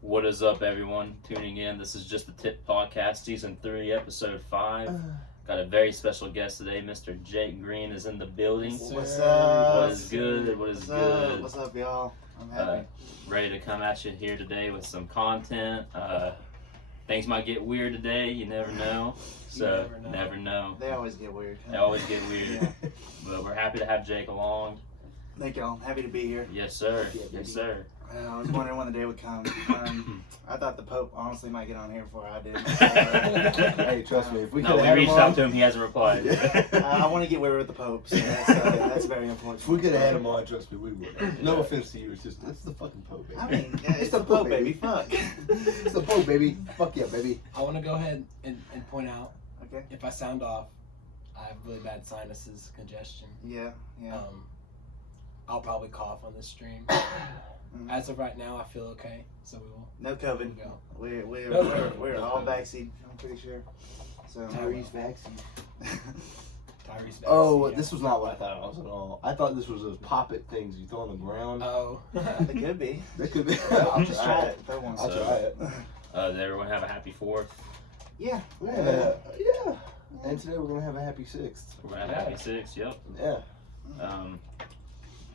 What is up, everyone tuning in? This is Just the Tip Podcast, Season 3, Episode 5. Got a very special guest today. Mr. Jake Green is in the building. What's up? What is good? What is good? What's up, y'all? I'm happy. Ready to come at you here today with some content. Things might get weird today. You never know. So, never know. They always get weird. They always get weird. Yeah. But we're happy to have Jake along. Thank y'all. Happy to be here. Yes, sir. Yes, sir. I was wondering when the day would come. I thought the Pope honestly might get on here before I did. Hey, trust me. If we we reached out to him, he hasn't replied. I want to get weird with the Pope, so that's very important. If we could have had him on, trust me, we would. No offense to you, it's just, it's the fucking Pope, baby. I mean, yeah, it's the Pope, baby. Fuck. It's the Pope, baby. Fuck yeah, baby. I want to go ahead and point out, Okay. if I sound off, I have really bad sinuses, congestion. Yeah. I'll probably cough on this stream. As of right now, I feel okay, so we will. No COVID. We'll go. We're all vaccinated, I'm pretty sure. So Tyrese vaccine. Tyrese vaccine. Oh, this was not what I thought it was at all. I thought this was those pop-it things you throw on the ground. Oh. It could be. That could be. I'll just try it. Throw one. I'll try it. Did everyone have a happy 4th? Yeah. Yeah. And today we're gonna have a happy 6th. We're going to have a happy 6th, yep. Yeah.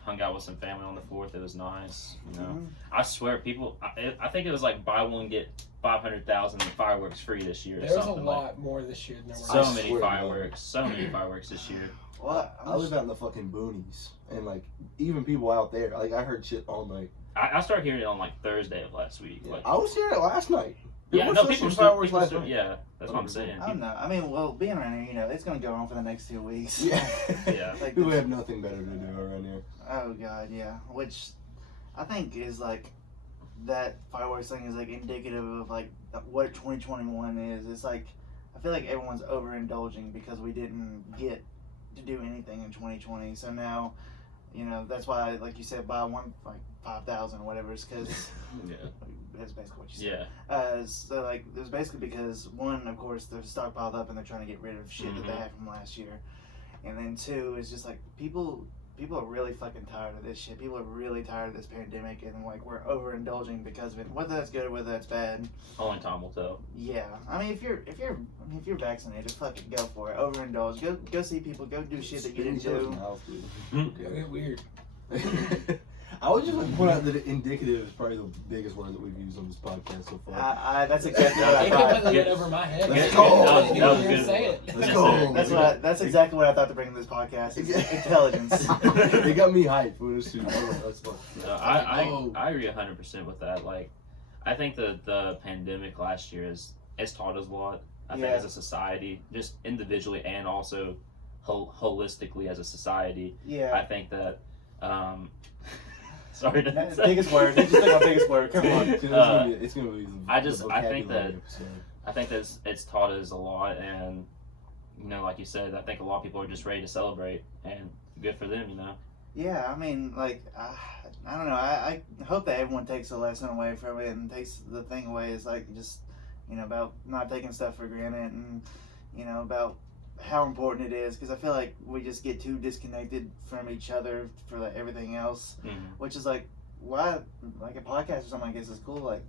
Hung out with some family on the 4th. It was nice. You know, Mhm. I swear, people. I think it was like buy one get 500,000 fireworks free this year. Or There was a something lot more this year than there So were. I many swear to fireworks. So many fireworks this year. Well, I live out in the fucking boonies, and like even people out there, like I heard shit all night. I started hearing it on like Thursday of last week. Yeah. Like, I was hearing it last night. yeah, There no, was people some still, fireworks people last still, night. yeah, that's what I'm saying. I don't know. I mean, well, being around here, it's going to go on for the next 2 weeks. Yeah. Yeah. Like People have nothing better to do around here. Oh God, yeah. Which I think is like that fireworks thing is like indicative of like what 2021 is. It's like I feel like everyone's overindulging because we didn't get to do anything in 2020. So now, that's why, like you said, buy one like 5,000 or whatever. It's because Yeah. that's basically what you said. Yeah. So like it was basically because one, of course, they're stockpiled up and they're trying to get rid of shit that they Mhm. had from last year, and then two is just like people are really fucking tired of this shit. People are really tired of this pandemic, and like we're overindulging because of it. Whether that's good or whether that's bad, Only time will tell. yeah. I mean, if you're vaccinated, fucking go for it. Overindulge. Go see people. Go do shit that you didn't do. Very weird. I would just like to point out that indicative is probably the biggest word that we've used on this podcast so far. That's exactly what I They thought. completely went over my head. Let's I go. didn't That was even good. say it. Let's Yes, go. sir. That's exactly what I thought to bring to this podcast. Is intelligence. They got me hyped for this too. That's fun. No, I agree 100% with that. Like, I think the pandemic last year has taught us a lot. I think Yeah. as a society, just individually and also holistically as a society. Yeah. I think that. Sorry to That's say. the biggest word. Just think of biggest word. Come on. Dude, it's gonna be I think that episode. I think that it's taught us a lot, and like you said, I think a lot of people are just ready to celebrate, and good for them. Yeah, I mean, like, I don't know. I hope that everyone takes a lesson away from it and takes the thing away is like just, about not taking stuff for granted and, about how important it is. Because I feel like we just get too disconnected from each other for like everything else, which is like, why, like a podcast or something like this is cool. Like,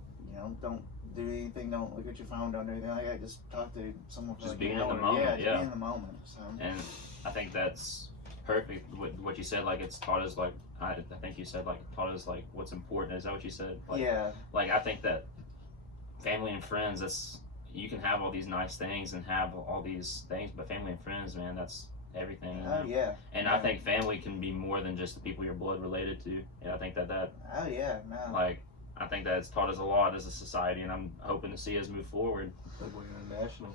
don't do anything. Don't look at your phone. Don't do anything. Like, I just talk to someone for Just like being an in the hour. moment, Yeah, just yeah. being in the moment. So. And I think that's perfect. What you said, like it's taught us, like I think you said, like taught us like what's important. Is that what you said? Like, Yeah. Like I think that family and friends, that's you can have all these nice things and have all these things, but family and friends, man, that's everything. Oh yeah. And I think family can be more than just the people you're blood related to. And I think that Oh yeah. No. like I think that it's taught us a lot as a society, and I'm hoping to see us move forward. Like we're international.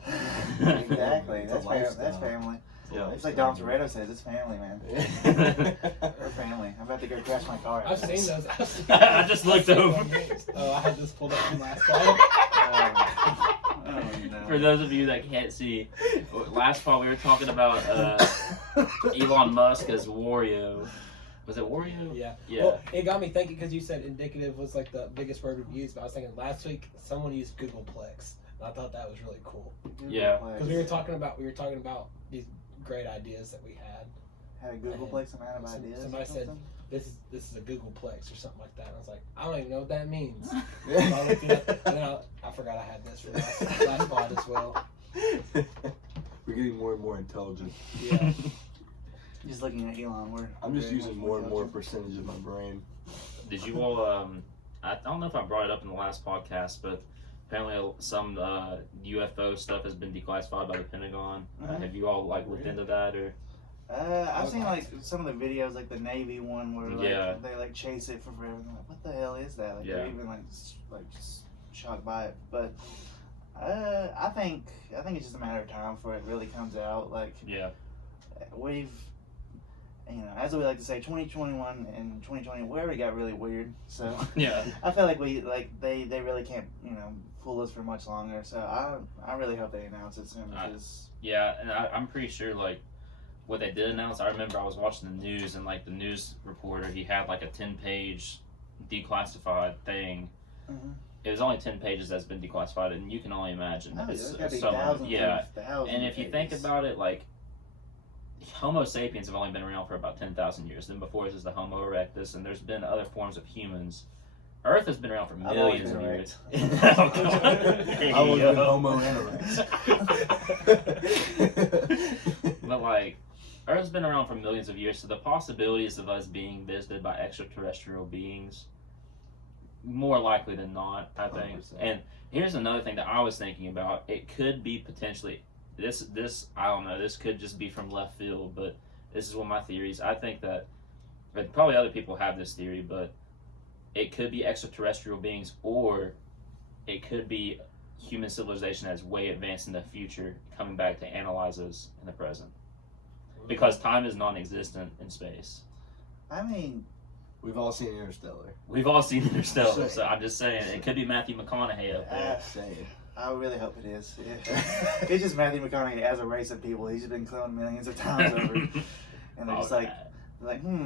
Exactly. It's a That's lifestyle. family. Yeah. It's like Dom Toretto says, it's family, man. We're family. I'm about to go crash my car. I've seen those. I just looked over. Oh, I had this pulled up from last time. Oh, no. For those of you that can't see, last fall we were talking about Elon Musk as Wario. Was it Wario? Yeah. Yeah. Well, it got me thinking because you said indicative was like the biggest word we've used. But I was thinking last week someone used Googleplex. And I thought that was really cool Yeah. because we were talking about these great ideas that we had. Had a Googleplex amount of ideas. Somebody said this is a Googleplex or something like that. And I was like, I don't even know what that means. So I looked it up, and then I forgot I had this from last pod as well. We're getting more and more intelligent. Yeah. Just looking at Elon, I'm just using more and more percentage of my brain. Did you all? I don't know if I brought it up in the last podcast, but apparently some UFO stuff has been declassified by the Pentagon. Have you all like looked into that or? I've seen like some of the videos, like the Navy one, where like they like chase it for forever. And they're like, what the hell is that? Like they're even like just shocked by it. But I think it's just a matter of time before it really comes out. Like we've, as we like to say, 2021 and 2020, we already got really weird. So I feel like they really can't fool us for much longer. So I really hope they announce it soon because and I'm pretty sure like. What they did announce, I remember I was watching the news and like the news reporter, he had like a 10-page declassified thing. It was only 10 pages that's been declassified, and you can only imagine. Thousands and if you think about it, like Homo sapiens have only been around for about 10,000 years. Then before us is the Homo erectus, and there's been other forms of humans. Earth has been around for millions of years. I was been Homo erectus. But like, Earth's been around for millions of years, so the possibilities of us being visited by extraterrestrial beings, more likely than not, I think. 100%. And here's another thing that I was thinking about. It could be potentially, this I don't know, this could just be from left field, but this is one of my theories. I think that, and probably other people have this theory, but it could be extraterrestrial beings, or it could be human civilization that's way advanced in the future coming back to analyze us in the present. Because time is non-existent in space. I mean, we've all seen Interstellar. So I'm just saying, it could be Matthew McConaughey up there. I really hope it is. Yeah. It's just Matthew McConaughey as a race of people. He's been cloned millions of times over. And they're just like,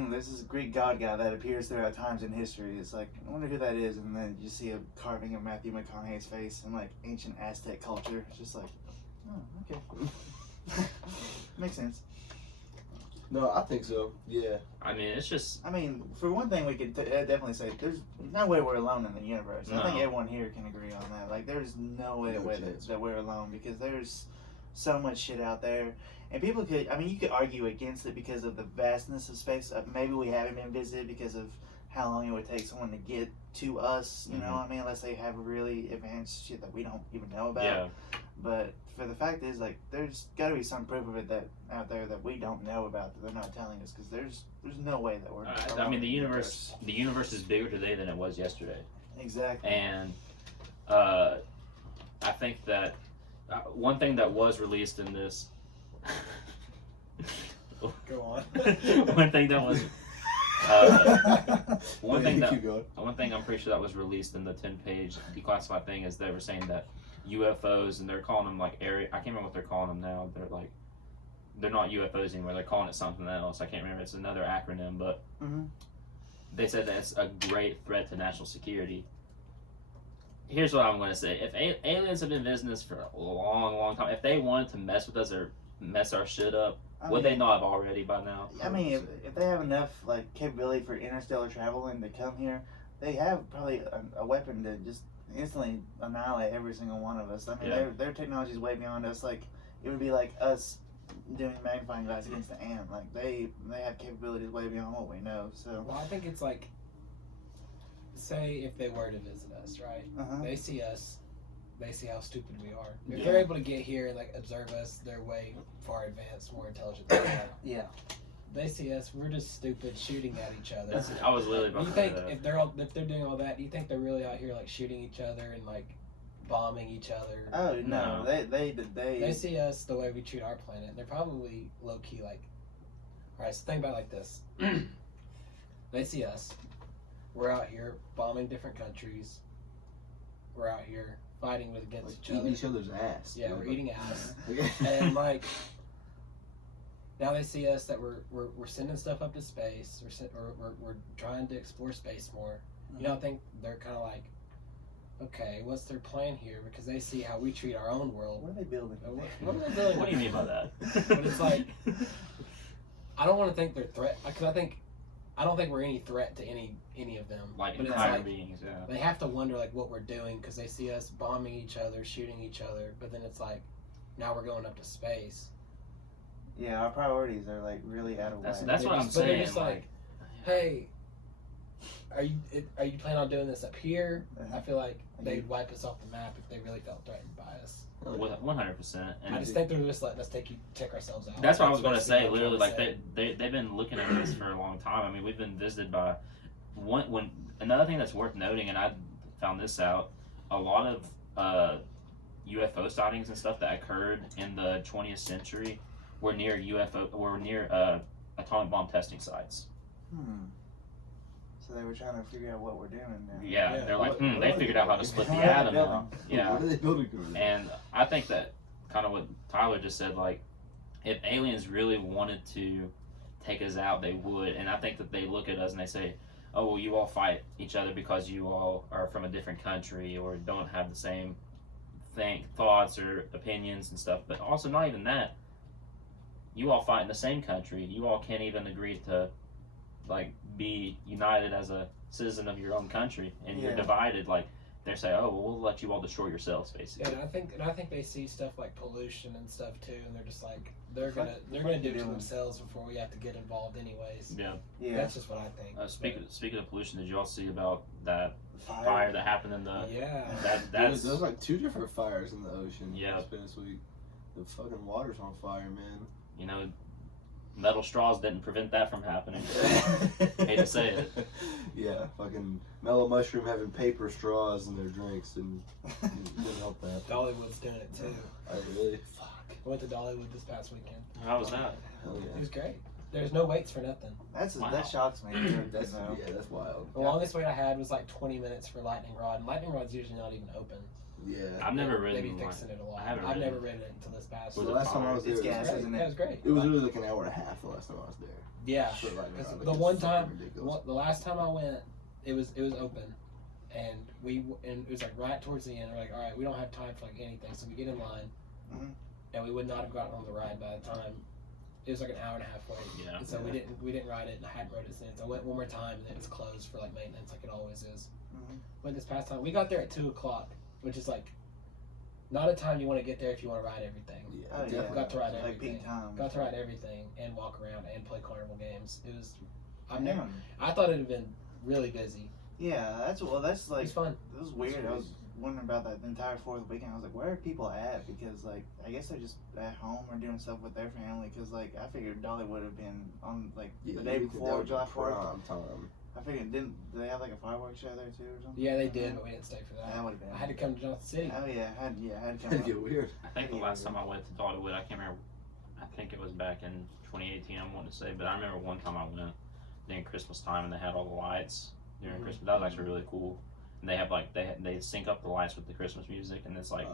this is a Greek god guy that appears throughout times in history. It's like, I wonder who that is. And then you see a carving of Matthew McConaughey's face in like ancient Aztec culture. It's just like, oh, okay. Makes sense. No, I think so. Yeah. I mean, it's just. I mean, for one thing, we could definitely say there's no way we're alone in the universe. No. I think everyone here can agree on that. Like, there's no way that we're alone because there's so much shit out there. And people could, you could argue against it because of the vastness of space. Maybe we haven't been visited because of how long it would take someone to get to us, you know what I mean? Unless they have really advanced shit that we don't even know about. Yeah. But for the fact is, like, there's got to be some proof of it that out there that we don't know about that they're not telling us because there's no way that we're. I mean, the universe is bigger today than it was yesterday. Exactly. And I think that one thing that was released in this. Go on. One thing that was. One thing I'm pretty sure that was released in the 10-page declassified thing is they were saying that UFOs, and they're calling them like area. I can't remember what they're calling them now. They're not UFOs anymore. They're calling it something else. I can't remember. It's another acronym, but they said that it's a great threat to national security. Here's what I'm going to say: if aliens have been visiting us for a long, long time, if they wanted to mess with us or mess our shit up, would they not have already by now? I mean, if they have enough like capability for interstellar travel and to come here, they have probably a weapon to just instantly annihilate every single one of us. I mean, their technology is way beyond us. Like, it would be like us doing magnifying glass against the ant. Like, they have capabilities way beyond what we know. So, well, I think it's like, say if they were to visit us, right? They see us. They see how stupid we are. If they're able to get here and like observe us, they're way far advanced, more intelligent than we are. Yeah. They see us, we're just stupid shooting at each other. I was literally about to say that. If they're doing all that, do you think they're really out here like shooting each other and like bombing each other? Oh no, they see us the way we treat our planet. They're probably low key like, all right. So think about it like this: they see us, we're out here bombing different countries. We're out here fighting against each other. Eating each other's ass. Yeah, we're eating ass. And like, now they see us that we're sending stuff up to space. We're trying to explore space more. You don't think they're kind of like, okay, what's their plan here? Because they see how we treat our own world. What are they building? What are they building? What do you mean by that? But it's like, I don't want to think they're because I think I don't think we're any threat to any of them. Like but it's entire like, beings, yeah. they have to wonder like what we're doing because they see us bombing each other, shooting each other. But then it's like, now we're going up to space. Yeah, our priorities are like really out of whack. That's what I'm But they're saying. just like, hey, are you planning on doing this up here? I feel like they'd wipe us off the map if they really felt threatened by us. 100%. And I just think they're just letting us check ourselves out. that's what I was going to say. basically Literally, what I'm like trying to they've been looking at this for a long time. I mean, we've been visited by when another thing that's worth noting, and I found this out. A lot of UFO sightings and stuff that occurred in the 20th century were near atomic bomb testing sites. So they were trying to figure out what we're doing now. Yeah, Yeah. they're like, they figured out how to split the What are they atom now. building? Yeah. What are they building over there? And I think that kind of what Tyler just said, like, if aliens really wanted to take us out, they would. And I think that they look at us and they say, oh, well, you all fight each other because you all are from a different country or don't have the same thoughts or opinions and stuff. But also, not even that. You all fight in the same country. You all can't even agree to, like, be united as a citizen of your own country, and you're divided. Like, they say, oh, well, we'll let you all destroy yourselves, basically. Yeah, and I think they see stuff like pollution and stuff too, and they're just like they're gonna do it to themselves before we have to get involved, anyways. Yeah. That's just what I think. Speaking of pollution, did you all see about that fire that happened in the? Yeah. There's like 2 different fires in the ocean. Yeah. This week. The fucking water's on fire, man. You know, metal straws didn't prevent that from happening. Hate to say it. Yeah, fucking Mellow Mushroom having paper straws in their drinks and didn't help that. Dollywood's doing it too. Oh, really? Fuck. I went to Dollywood this past weekend. How was that? Hell It yeah. was great. There's no waits for nothing. That shocks me. That's wild. The longest wait I had was like 20 minutes for Lightning Rod, and Lightning Rod's usually not even open. Yeah. I've never They ridden be one. fixing it a lot. I haven't I've ridden never ridden it until this past. The last time I was there, It's it was gas, great. isn't Yeah, it was great. It was really like an hour and a half the last time I was there. Yeah, So, like, because like, the it's one fucking time, ridiculous. the last time I went, it was open, and it was like right towards the end. We're like, all right, we don't have time for like anything, so we get in line, and we would not have gotten on the ride by the time. It was like an hour and a half wait. Yeah. And so we didn't ride it, and I hadn't rode it since. I went one more time, and then it was closed for like maintenance, like it always is. Went this past time. We got there at 2:00, which is like not a time you want to get there if you want to ride everything. Yeah, Oh, definitely. Got to ride Like everything. peak time. Got to ride everything and walk around and play carnival games. It was. Damn. I thought it'd have been really busy. Yeah, that's It like was fun. it was weird. I was wondering about that the entire 4th weekend. I was like, where are people at? Because like I guess they're just at home or doing stuff with their family. Because like I figured Dolly would have been on like Yeah, the day you think that before would be July 4th. prime time. I figured do they have like a fireworks show there too or something? Yeah, they did, but we didn't stay for that. That would have been. I had to come to Johnson City. Oh yeah, I had to come. That'd up. get weird. I think the last time I went to Dollywood, I can't remember. I think it was back in 2018. I'm wanting to say, but I remember one time I went during Christmas time and they had all the lights during Christmas. That was actually really cool. And they have like they sync up the lights with the Christmas music, and it's like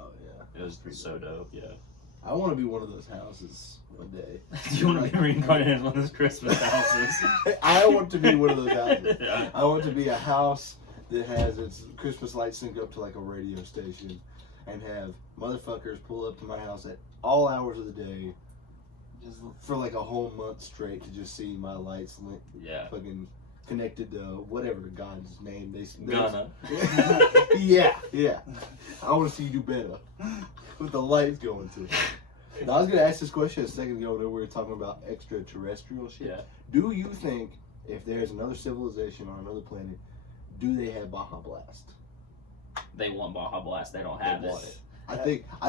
it was so dope. Yeah. I want to be one of those houses one day. You want to be reincarnated as one of those Christmas houses? I want to be one of those houses. Yeah. I want to be a house that has its Christmas lights synced up to like a radio station, and have motherfuckers pull up to my house at all hours of the day, just for like a whole month straight to just see my lights lit, fucking connected to whatever God's name Ghana. yeah. I want to see you do better with the lights going to. Now, I was gonna ask this question a second ago when we were talking about extraterrestrial shit. Yeah. Do you think if there's another civilization on another planet, do they have Baja Blast? They want Baja Blast. They don't have They it. want it. I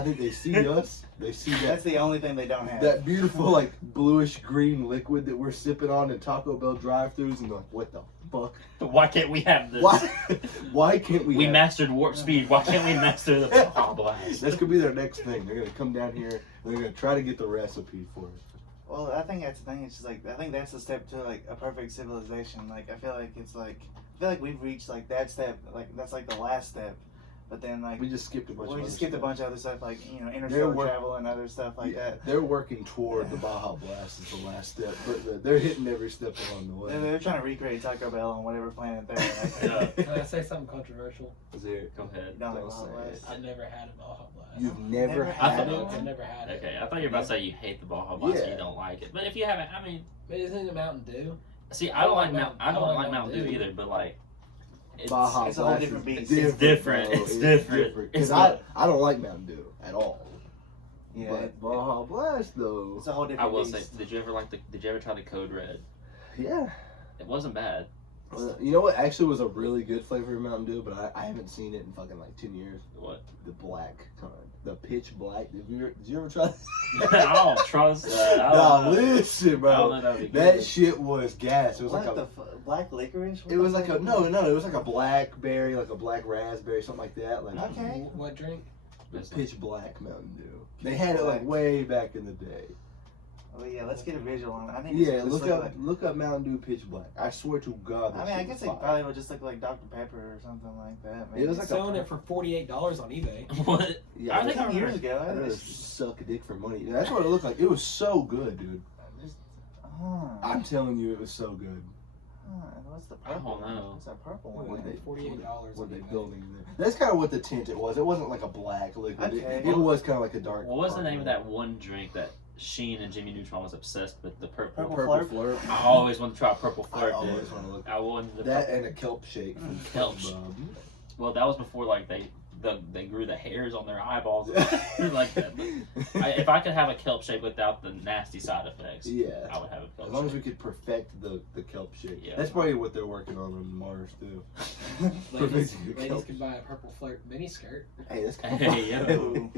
think they see us. They see That's the only thing they don't have. that beautiful like bluish green liquid that we're sipping on in Taco Bell drive-thrus, and they're like, what the fuck? Why can't we have this? Why can't we? We have mastered warp speed. Why can't we master the Baja Blast? That's gonna be their next thing. They're gonna come down here and they're gonna try to get the recipe for it. Well, I think that's the thing. It's just like I think that's the step to like a perfect civilization. Like I feel like we've reached like that step. Like that's like the last step. But then like We just skipped a bunch. we of just other skipped a stuff. bunch of other stuff like interstellar travel and other stuff like that. They're working toward the Baja Blast as the last step, but they're hitting every step along the way. They're trying to recreate Taco Bell on whatever planet they're at. Yeah. Can I say something controversial? Is there? Go ahead. Don't like Don't Baja say Blast. I've never had a Baja Blast. You've never Never had had it? it? I've never had it. Okay, I thought you were about to say you hate the Baja Blast and Yeah. you don't like it. But if you haven't, I mean, But isn't it Mountain Dew? See, I don't like Mountain Dew either, but like, it's Baja it's a whole Blast different is beast. It's different. bro. It's different. Because It's I don't like Mountain Dew at all. Yeah, But Baja Blast though. it's a whole I different will say, beast. did you ever try the Code Red? Yeah. It wasn't bad. You know what actually was a really good flavor of Mountain Dew, but I haven't seen it in fucking like 10 years. What? The black kind. The pitch black. Did you ever try that? I don't trust that. I Nah, don't know. listen, I don't bro. know that'd be That good. shit was gas. It was What like the black licorice? What it the was like fuck? a no, it was like a blackberry, like a black raspberry, something like that. Like Okay. What drink? pitch black Mountain Dew. They had it like way back in the day. Oh yeah, let's get a visual on it. I think. Yeah, it's look up Mountain Dew pitch black. I swear to God. That I mean, I shit guess was it fire. probably would just look like Dr Pepper or something like that. Maybe. It was like Selling it for $48 on eBay. What? Yeah, I think I Some years remember. ago. I'd rather suck a dick for money. That's what it looked like. It was so good, dude. I'm telling you, it was so good. What's the I purple don't know. one? What's that purple one? What they $48 What on they eBay. building there? That's kind of what the tint it was. It wasn't like a black liquid. Okay. It was kind of like a dark. What was the purple. name of that one drink that Sheen and Jimmy Neutron was obsessed with? The purple. Purple Purple Flurp? Flurp. I always wanted to try purple I flirt. always Dude. want to look. I wanted the That purple- and a kelp shake from Kelp. Bob. Well, that was before like they grew the hairs on their eyeballs like that. But if I could have a kelp shake without the nasty side effects, Yeah. I would have a kelp As long as shake. we could perfect the kelp shake. Yeah. That's probably what they're working on Mars too. Ladies, Perfect. ladies can buy a purple flirt miniskirt. Hey, that's kind Hey, of yo.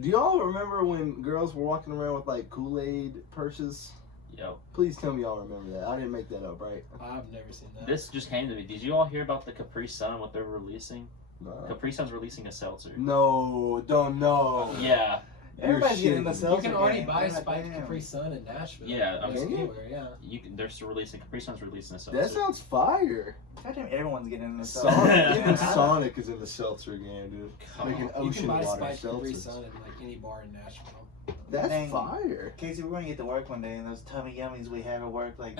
Do y'all remember when girls were walking around with like Kool-Aid purses? Yo, Please tell me y'all remember that. I didn't make that up, right? I've never seen that. this just came to me. Did you all hear about the Capri Sun? What they're releasing? No. Capri Sun's releasing a seltzer. No, don't know. Yeah, Everybody's getting the shitting. seltzer. You can already game. buy I'm like, spiked damn. Capri Sun in Nashville. Yeah, I Like, mean- anywhere, yeah. you can. They're still releasing. Capri Sun's releasing a seltzer. That sounds fire. Goddamn, everyone's getting in the Sonic, seltzer. even Sonic is in the seltzer game, dude. Come Making on. You ocean can buy water spiked Capri seltzers. Sun in like any bar in Nashville. That's Dang. fire. Casey, we're gonna get to work one day, and those tummy yummies we have at work, like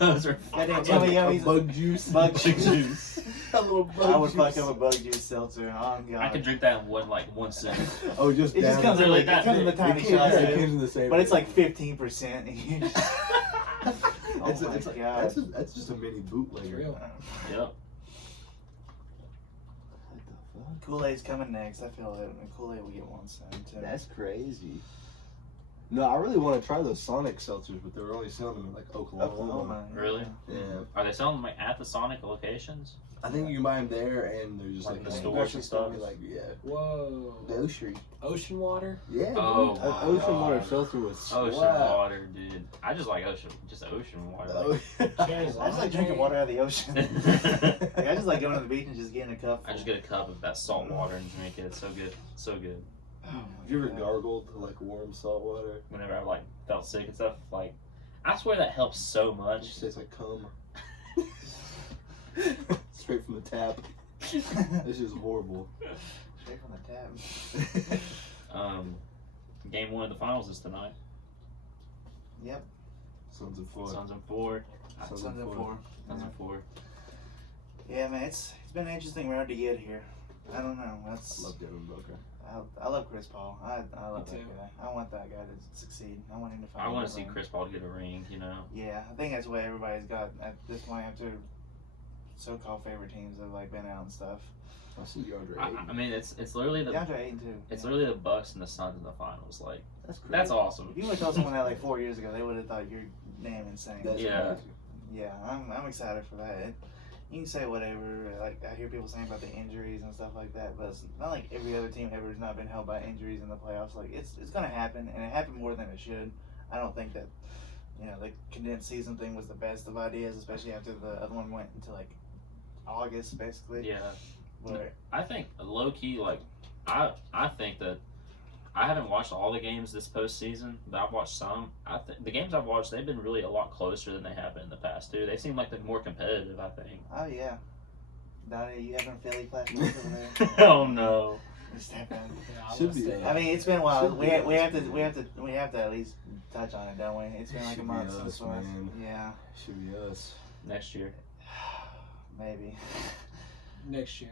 Those are goddamn tummy A yummies. bug juice. Bug juice. A little bug I would juice. fuck up a bug juice seltzer. Oh god. I could drink that in one sip. Oh, just It just down. comes in Really like that it comes in the big. tiny It shots, comes dude. in the same. But it's like thing. 15%. Oh It's, my it's, god. that's just a mini bootlegger. Real. Yep. Kool-Aid's coming next. I feel it. And Kool-Aid will get one soon too. That's crazy. No, I really want to try those Sonic seltzers, but they were only selling them in like Oklahoma. Oklahoma. Really? Yeah, Are they selling them like at the Sonic locations? I think you can buy them there, and they're just Like like the in stores grocery and stuff? store, Like Whoa. grocery. Ocean water? Yeah. Oh, dude. my Ocean water God. seltzer was Ocean swag. water, dude. I just like ocean water. Oh, I just like drinking water out of the ocean. Like, I just like going to the beach and just getting a cup. I just get a cup of that salt water and drink it. It's so good, so good. Oh, Have you ever gargled like warm salt water? Whenever I like felt sick and stuff, like I swear that helps so It much. just tastes like cum. Straight from the tap. This is horrible. Straight from the tap. Game 1 of the finals is tonight. Yep. Sons of four. Suns in 4. Sons Suns of in four. four. Suns in 4. Yeah, man, it's been an interesting road to get here. I don't know. I That's love Devin Booker. I love Chris Paul. I love Me that too. guy. I want that guy to succeed. I want him to find. I want to a see ring. Chris Paul get a ring. You know. Yeah, I think that's what everybody's got at this point after so-called favorite teams have like been out and stuff. I see DeAndre I Ayton. mean, it's literally the DeAndre Ayton too. it's yeah. literally the Bucks and the Suns in the finals. Like That's crazy. that's awesome. If you would have told someone that like 4 years ago, they would have thought you're damn insane. That's Yeah. crazy. Yeah, I'm excited for that. You can say whatever. Like I hear people saying about the injuries and stuff like that, but it's not like every other team ever has not been held by injuries in the playoffs. Like it's gonna happen, and it happened more than it should. I don't think that the condensed season thing was the best of ideas, especially after the other one went into like August basically. Yeah. Where I think low key, like I think that I haven't watched all the games this postseason, but I've watched some. I think the games I've watched, they've been really a lot closer than they have been in the past too. They seem like they're more competitive. I think. oh yeah, Donnie, you having Philly flashbacks over there? Oh no. Step in. Yeah, I Should will be, stay. I mean, it's been a while. Should We be have to at least touch on it, don't we? It's been like a Should month be since us, last. man. Yeah, Should be us. Next year. maybe. Next year.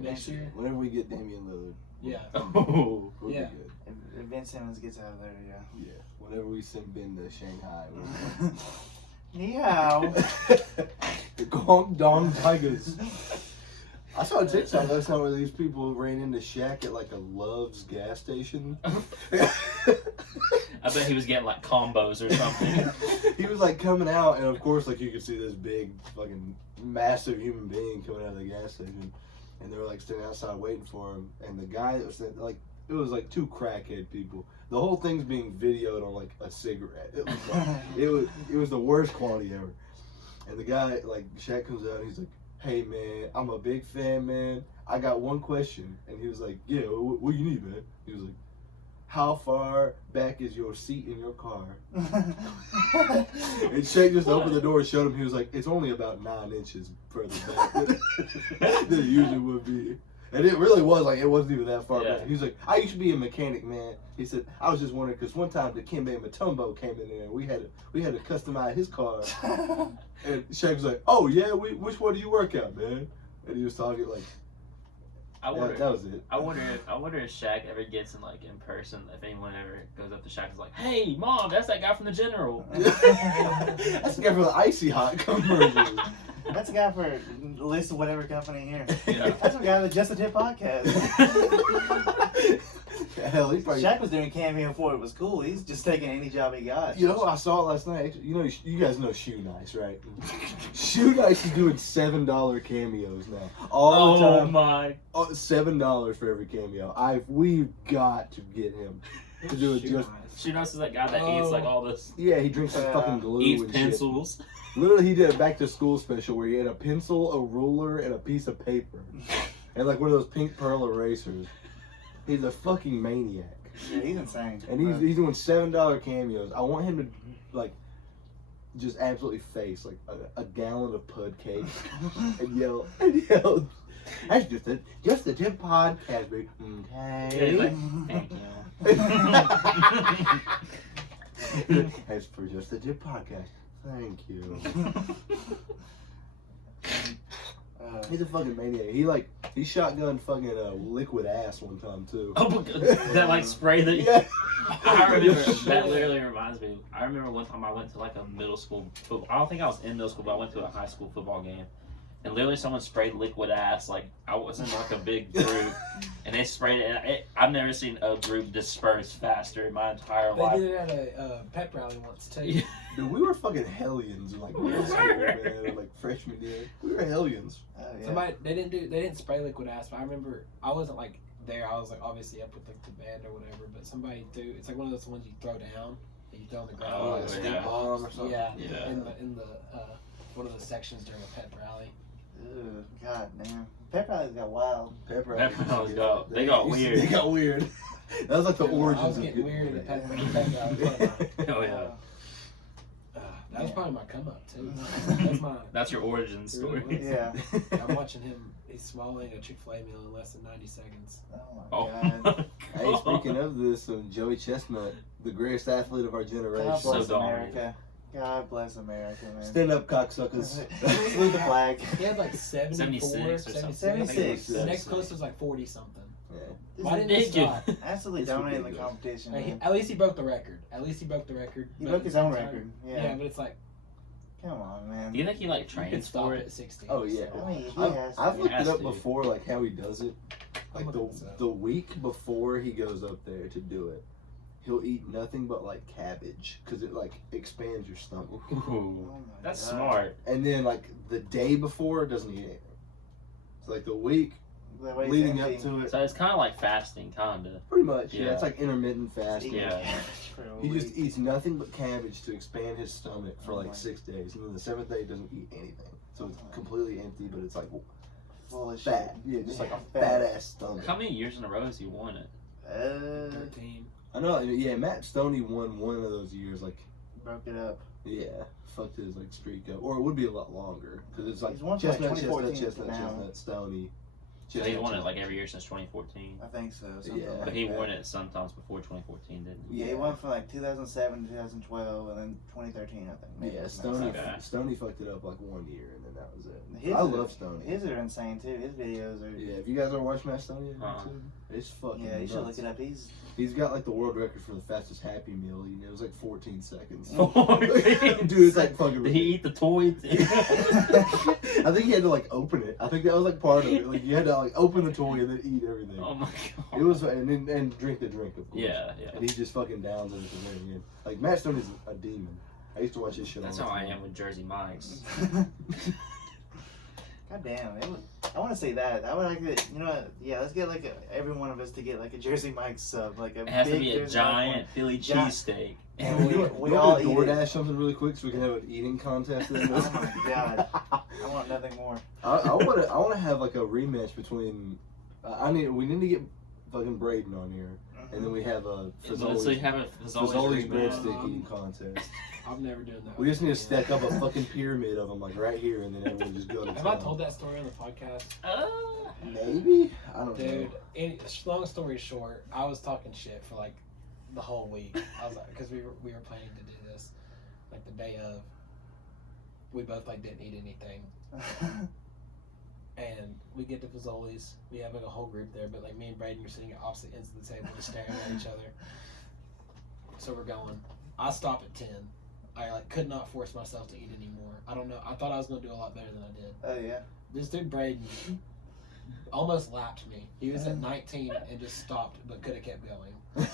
Next year? Whenever we get Damian Lillard, Yeah. Oh. we'll Yeah. be good. If Ben Simmons gets out of there, yeah. Yeah. Whenever we send Ben to Shanghai, Meow. The Gong Dong Tigers. I saw a TikTok last time where these people ran into Shaq at like a Love's gas station. I bet he was getting like combos or something. He was like coming out, and of course, like you could see this big, fucking, massive human being coming out of the gas station, and they were like standing outside waiting for him. And the guy that was like, it was like two crackhead people. The whole thing's being videoed on like a cigarette. It was like, it was the worst quality ever. And the guy, like, Shaq comes out and he's like, "Hey man, I'm a big fan, man. I got one question." And he was like, "Yeah, what you need, man?" He was like, "How far back is your seat in your car?" And Shaq just opened the door and showed him. He was like, "It's only about 9 inches further back than it usually would be." And it really was like, it wasn't even that far back. He was like, "I used to be a mechanic, man." He said, "I was just wondering because one time the Kimbe Matumbo came in there and we had to customize his car." And Shaq was like, "Oh yeah, which one do you work at, man?" And he was talking like, that was it. I wonder if Shaq ever gets in like in person. If anyone ever goes up to Shaq and is like, "Hey, mom, that's that guy from the General." That's the guy for the Icy Hot commercial. That's a guy for list of whatever company here. Yeah. That's a guy that Just a Tip podcast. Hell, he probably. Shaq was doing Cameo before it was cool. He's just taking any job he got. You know, I saw it last night. You know, you guys know Shoe Nice, right? Shoe Nice is doing $7 cameos now. All the time. My! $7 for every cameo. We've got to get him to do it. Shoe Nice is that guy that eats like all this. Yeah, he drinks like fucking glue Eats and pencils. Shit. Literally, he did a back to school special where he had a pencil, a ruler, and a piece of paper, and like one of those pink pearl erasers. He's a fucking maniac. Yeah, he's insane. And he's doing $7 cameos. I want him to like just absolutely face like a gallon of pud cake and yell. "That's just a tip podcast, baby." Okay. Yeah, like, thank you. As for just the tip podcast, thank you. He's a fucking maniac. He shotgunned fucking liquid ass one time too. Oh my god, that like spray that. Yeah. I remember that literally reminds me. I remember one time I went to like a middle school football. I don't think I was in middle school, but I went to a high school football game, and literally someone sprayed liquid ass. Like I was in like a big group, and they sprayed it. And I've never seen a group disperse faster in my entire life. They did it at a pep rally once too. Dude, we were fucking hellions in like middle school, man. Like freshman year, we were hellions. Oh, yeah. Somebody they didn't spray liquid ass, but I remember I wasn't like there. I was like obviously up with like the band or whatever. But somebody threw. It's like one of those ones you throw down that you throw on the ground. Oh, like a yeah. Bomb or something. Yeah, Yeah. in the one of the sections during a pep rally. Ugh, God damn. Pep rallies got wild. Pepper Rallies they got weird. They got weird. That was like the origins I was of getting weird at pep rally. Oh yeah. That was probably my come up too. That's your origin story. Yeah. I'm watching him. He's swallowing a Chick-fil-A meal in less than 90 seconds. Oh my God. Hey, speaking of this, Joey Chestnut, the greatest athlete of our generation. God bless So America. God bless America, man. Stand up, cocksuckers. Salute the flag. He had like 74, 76 or something. 76. The next closest was like 40 something. Yeah. Why didn't he stop? Absolutely It's dominating the ridiculous. competition. Like, Man. at least he broke the record. He But broke his at the own same time- record. Yeah, Yeah. but it's like Come on, man. Do you think he like you could trains stop for at it? 60. Oh yeah. I mean, he I've, has I've to. looked Has it up to. before, like how he does it. Like I'm looking this up. the week before he goes up there to do it, he'll eat nothing but like cabbage because it like expands your stomach. Ooh, Oh my that's God. smart. And then like the day before, doesn't eat anything. It's like the week The way he's leading up empty. to it, So it's kind of like fasting, kinda. pretty much. Yeah, Yeah. it's like intermittent fasting. Yeah. For a He just week. eats nothing but cabbage to expand his stomach for Oh like my. 6 days, and then the 7th day he doesn't eat anything. So it's Oh my. completely empty, but it's like Full of fat. shit. Yeah, just like a Fat. fat ass stomach. How many years in a row has he won it? 13. I know. Yeah, Matt Stoney won one of those years. Like, Broke it up. yeah, fucked his like streak up, or it would be a lot longer because it's like He's won for, like, Chestnut, 2014 now. Chestnut, Stoney. So he's won it like every year since 2014. I think so. Something Yeah. like But he that. won it sometimes before 2014, didn't he? Yeah, he won from like 2007 to 2012, and then 2013, I think. Maybe. Yeah, Something like Stoney, Okay. Stoney fucked it up like 1 year, and then that was it. His I are- love Stoney. His are insane too. His videos are. Yeah, if you guys ever watch Matt Stoney, Uh-huh. it's fucking Yeah, you should nuts. look it up. He's got like the world record for the fastest Happy Meal eaten. It was like 14 seconds. 14. Dude, it's like fucking. Did he eat the toy? I think he had to like open it. I think that was like part of it. Like you had to like open the toy and then eat everything. Oh my god. It was and drink the drink, of course. Yeah. And he just fucking downs it at the very end. Like Matt Stoney's a demon. I used to watch his shit. That's all how the I time. am with Jersey Mike's. God damn, I want to see that. I would like to, you know what? Yeah, let's get like every one of us to get like a Jersey Mike's sub, like a It has to big be a Jersey giant Mike's Philly Giant- cheesesteak. And we you all want eat to it. DoorDash something really quick so we can have an eating contest. Oh my god, I want nothing more. I want to have like a rematch between. We need to get fucking Braden on here, and then we have a So you Fazoli's have a Fazoli's rematch. breadstick eating contest. I'm never doing that. We just need to stack up a fucking pyramid of them like right here, and then everyone just go to Have I town. told that story on the podcast? Maybe I don't Dude, know. long story short, I was talking shit for like the whole week. I was like, because we were planning to do this like the day of. We both like didn't eat anything, and we get to Fazoli's. We have like a whole group there, but like me and Braden are sitting at opposite ends of the table, just staring at each other. So we're going. I stop at 10. I like could not force myself to eat anymore. I don't know. I thought I was gonna do a lot better than I did. Oh yeah. This dude Braden almost lapped me. He was at 19 and just stopped, but could have kept going.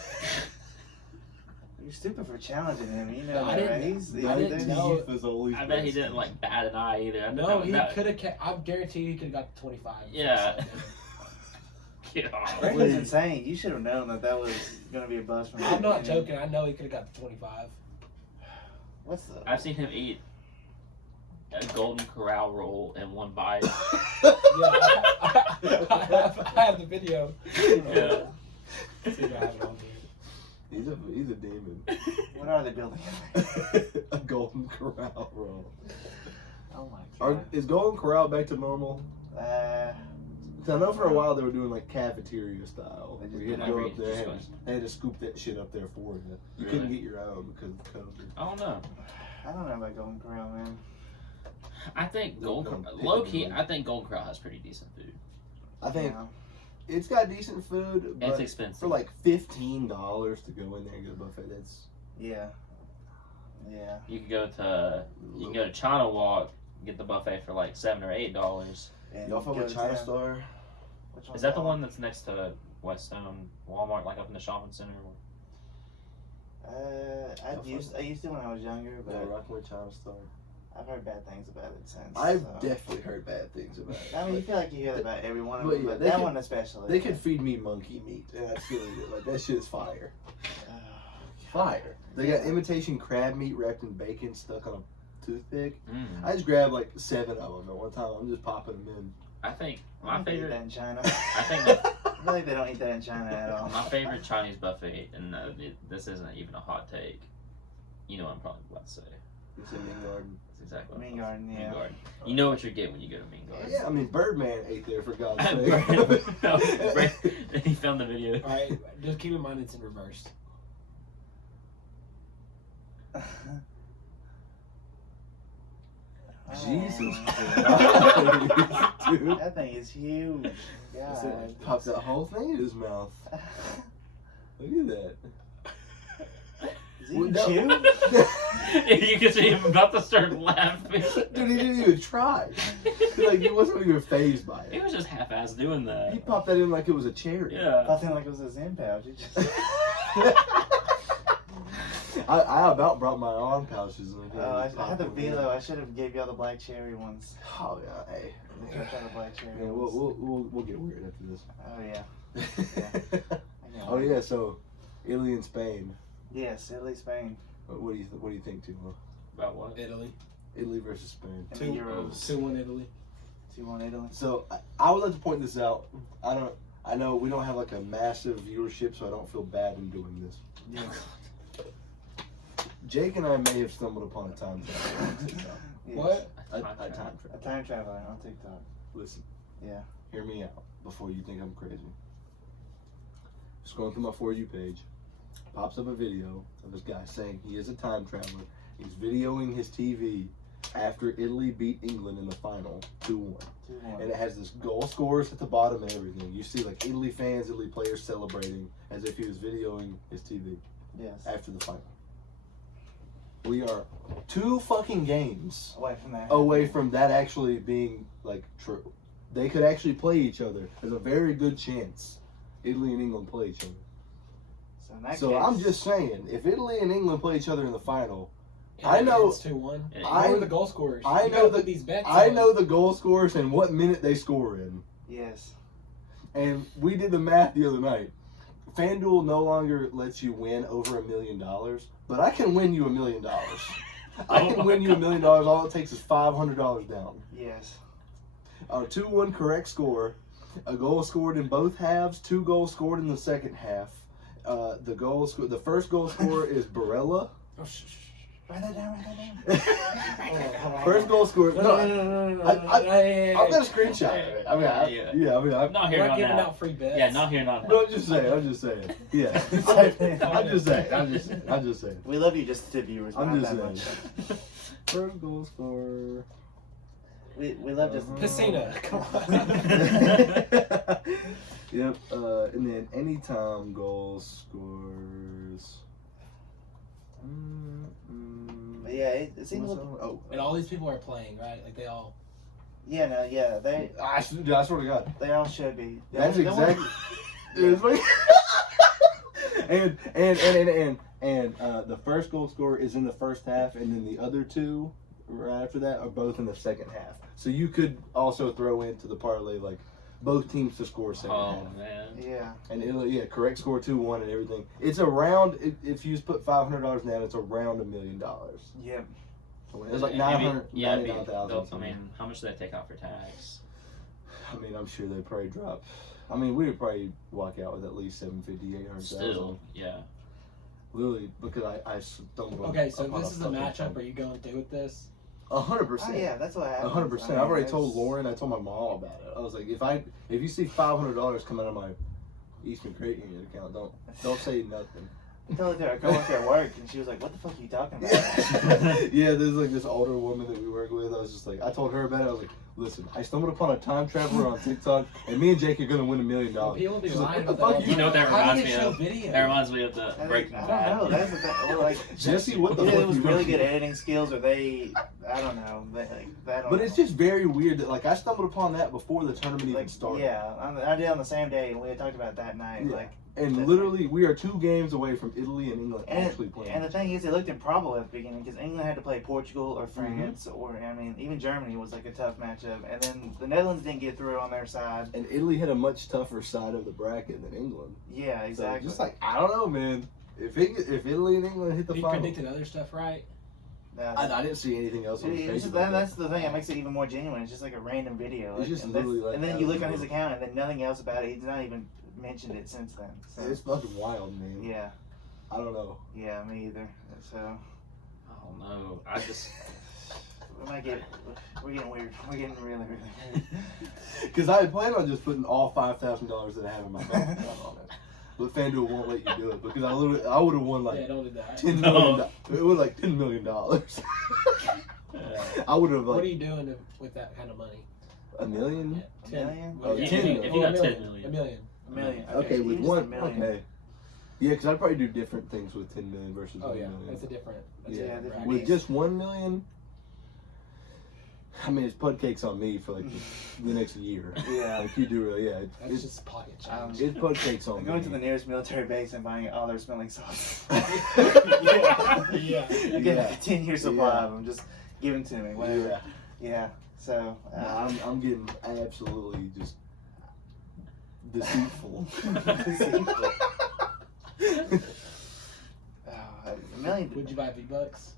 You're stupid for challenging him. You know I that, didn't right? know- I didn't know- Fazoli's I bet he breadstick. didn't like bat an eye either. I bet No, that- he that- could have kept. I guarantee you he could have got to 25. Yeah. Get off. Brandon's insane. You should have known that was gonna be a bust from I'm not the beginning. joking. I know he could have got to 25. What's the? I've seen him eat a golden corral roll in one bite. Yeah, I have the video. Yeah. See if I have it on here. He's a demon. What are they building? A Golden Corral roll. Oh my god. Is Golden Corral back to normal? 'Cause I know for a while they were doing like cafeteria style. They just You had to did go every- up there. just They had to scoop that shit up there for you. You Really? couldn't get your own because of COVID. I don't know. I don't know about Golden Corral, man. I think Don't Golden come- Low key, I think Golden Corral has pretty decent food. I think No. it's got decent food, And but it's expensive. for like $15 to go in there and get a buffet, that's Yeah. Yeah. You can go to China Walk, get the buffet for like $7 or $8. And y'all fuck go with to China town. Star. Which Is one's that the one that's next to Whetstone Walmart, like up in the shopping center? I used to when I was younger, but Yeah, rocking with China Star. I've heard bad things about it since. I've so. definitely heard bad things about it. I mean, you feel like you hear about every one of But them, yeah, but they that could- one especially. They could feed me monkey meat, and I'd still eat it. Like that shit's fire. Fire. They got imitation crab meat wrapped in bacon stuck on a toothpick. I just grabbed like 7 of them at one time. I'm just popping them in. I think I my don't think they eat that favorite, in China. I think that I feel like they don't eat that in China at all. my favorite Chinese buffet, and this isn't even a hot take. You know what I'm probably about to say. It's in Mean Garden. That's exactly what Mean I'm Garden, Mean yeah. Garden. You know what you get when you go to Mean Garden. Yeah, I mean Birdman ate there for God's sake. He found the video. All right, just keep in mind it's in reverse. Jesus Oh, Christ, dude. that thing is huge. God. Pops that whole thing in his mouth. Look at that. Is he Well, no. chew? You can see him about to start laughing. Dude, he didn't even try. Like he wasn't even phased by He it. was just half-ass doing that. He popped that in like it was a cherry. Yeah. I think like it was a Zen pouch. It just... I about brought my arm pouches. And I had the Velo. I should have gave y'all the black cherry ones. Oh yeah, hey. I should have tried the black cherry Yeah, ones. we'll get weird after this. Oh yeah. I can't Oh wait. yeah, so Italy and Spain. Yes, Italy, Spain. What do you think, Timo? About what? Italy. Italy versus Spain. And the Euros. 2-1 Italy. 2-1 Italy. So I would like to point this out. I know we don't have like a massive viewership, so I don't feel bad in doing this. Yeah. Jake and I may have stumbled upon a time travel on TikTok. Yes. What? A time A travel. time traveler on TikTok. Listen. Yeah. Hear me out before you think I'm crazy. Scrolling through my For You page, pops up a video of this guy saying he is a time traveler. He's videoing his TV, after Italy beat England in the final 2-1. 2-1. And it has this goal scorers at the bottom and everything. You see like Italy fans, Italy players celebrating as if he was videoing his TV Yes. after the final. We are 2 fucking games Away from that. away from that actually being like true. They could actually play each other. There's a very good chance Italy and England play each other. So, in that So case, I'm just saying, if Italy and England play each other in the final, Yeah, I know- it's 2-1. I- Who are the goal scorers? I You know gotta the- put these bets. I on. know the goal scorers and what minute they score in. Yes. And we did the math the other night. FanDuel no longer lets you win over $1 million, but I can win you $1 million. I Oh can my win you $1 million. All it takes is $500 down. Yes. A 2-1 correct score, a goal scored in both halves, 2 goals scored in the second half. The first goal scorer is Barella. Oh, shh, shh, shh. Write that down. First goal scorer. No, No, no. I've got a screenshot of it. I'm Yeah. not Not We're here, not not giving now. out free bets. Yeah, not here, not now. No, I'm just saying. Yeah. I'm just saying. We love you, just the viewers. But I'm not just that saying. much. First goal scorer. We love just Piscina. Come on. Yep. And then anytime goal scores. But yeah, it seems like And all these people are playing, right? Like they all. yeah, no, yeah, I swear to God. they all should be. That's They won't- exactly. It's like- and the first goal scorer is in the first half, and then the other 2 right after that are both in the second half. So you could also throw into the parlay like both teams to score second Oh half. man. Yeah. And it'll correct score 2-1 and everything. It's around if you just put $500 down, it's around $1 million. Yep. It's like Maybe- yeah, it'd be- 999,000. I mean, how much do they take out for tax? I mean, I'm sure they'd probably drop. I mean, we would probably walk out with at least 750, 800,000. Still, yeah. Literally, because I stumbled. Okay, so upon this is a fucking matchup. Are thing. you going through with this? 100%. Oh yeah, that's what happened. 100%. I've already told Lauren. I told my mom about it. I was like, if you see $500 come out of my Eastman Credit Union account, don't say nothing. I told it to our coworker at work, and she was like, "What the fuck are you talking about?" Yeah, there's like this older woman that we work with. I was just like, I told her about it. I was like, listen, I stumbled upon a time traveler on TikTok, and me and Jake are gonna win $1 million. People be She's like, lying what the about fuck that. You know what that How reminds do me they show of? video? That reminds me of the I Breaking don't Bad. know. That's the thing. Or like Jesse, what the either fuck? it was you really doing? good editing skills, or they, I don't know. I don't But know. it's just very weird that like I stumbled upon that before the tournament even like started. yeah, I did on the same day, and we had talked about it that night. Yeah. Like, And literally, we are 2 games away from Italy and England and actually playing. and the thing is, it looked improbable at the beginning because England had to play Portugal or Mm-hmm. France, or I mean, even Germany was like a tough matchup, and then the Netherlands didn't get through on their side. And Italy had a much tougher side of the bracket than England. Yeah, So exactly. just like I don't know, man. If Italy and England hit the You final, predicted other stuff right. I didn't see anything else on the It's page. just, about that's the thing that makes it even more genuine. It's just like a random video. It's just and literally like and then that you was look on his the- account, and then nothing else about it. He's not even mentioned it since then. So It's fucking wild, man. yeah, I don't know. yeah, me either. So Oh no, I just. we're getting weird. We're getting really weird. Because I had planned on just putting all $5,000 that I have in my bank account on it, but FanDuel won't let you do it because I would have won like Yeah, don't do that. $10 million. It was like $10 million. I would have What are like you doing with that kind of money? $1 million. $1 million? Oh, If 10 you- million. if you got $1 $10 million. $1 million. $1 million. Okay, with even just one. $1 million. Okay. Yeah, because I'd probably do different things with 10 million versus Oh 1 yeah, million. that's a different. That's Yeah, a different different bracket. With just 1 million, I mean, it's pud cakes on me for like the next year. Yeah. Like you do, really, yeah. That's It's, just pocket Um, change. it's pud cakes on I'm me. going to the nearest military base and buying all their smelling salts. Yeah. I'm getting Yeah. a 10-year supply Yeah. of them. Just give them to me. Whatever. Yeah. Yeah. So. Nah, I'm getting absolutely just deceitful. $1 million. Would you buy V-Bucks?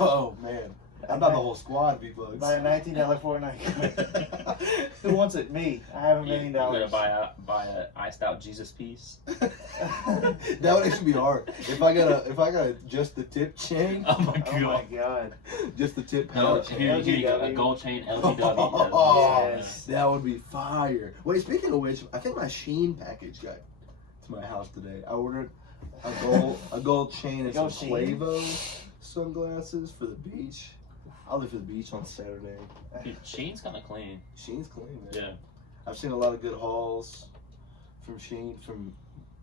Oh man, I bought the whole squad V-Bucks. Buy a $19 Fortnite. Who wants it? Me. I have $1 million. You gonna buy a iced out Jesus piece? That would actually be hard. If I got a just the tip chain, Oh my Oh my god. god. just the tip No, power chain. here you go, a LGW. gold chain LGW. Oh, Yes. that would be fire. Wait, speaking of which, I think my Sheen package got to my house today. I ordered a gold chain and some Go Shein. Quavo sunglasses for the beach. I'll live for the beach on Saturday. Dude, Sheen's kind of clean. Sheen's clean, man. Yeah. I've seen a lot of good hauls from Sheen, from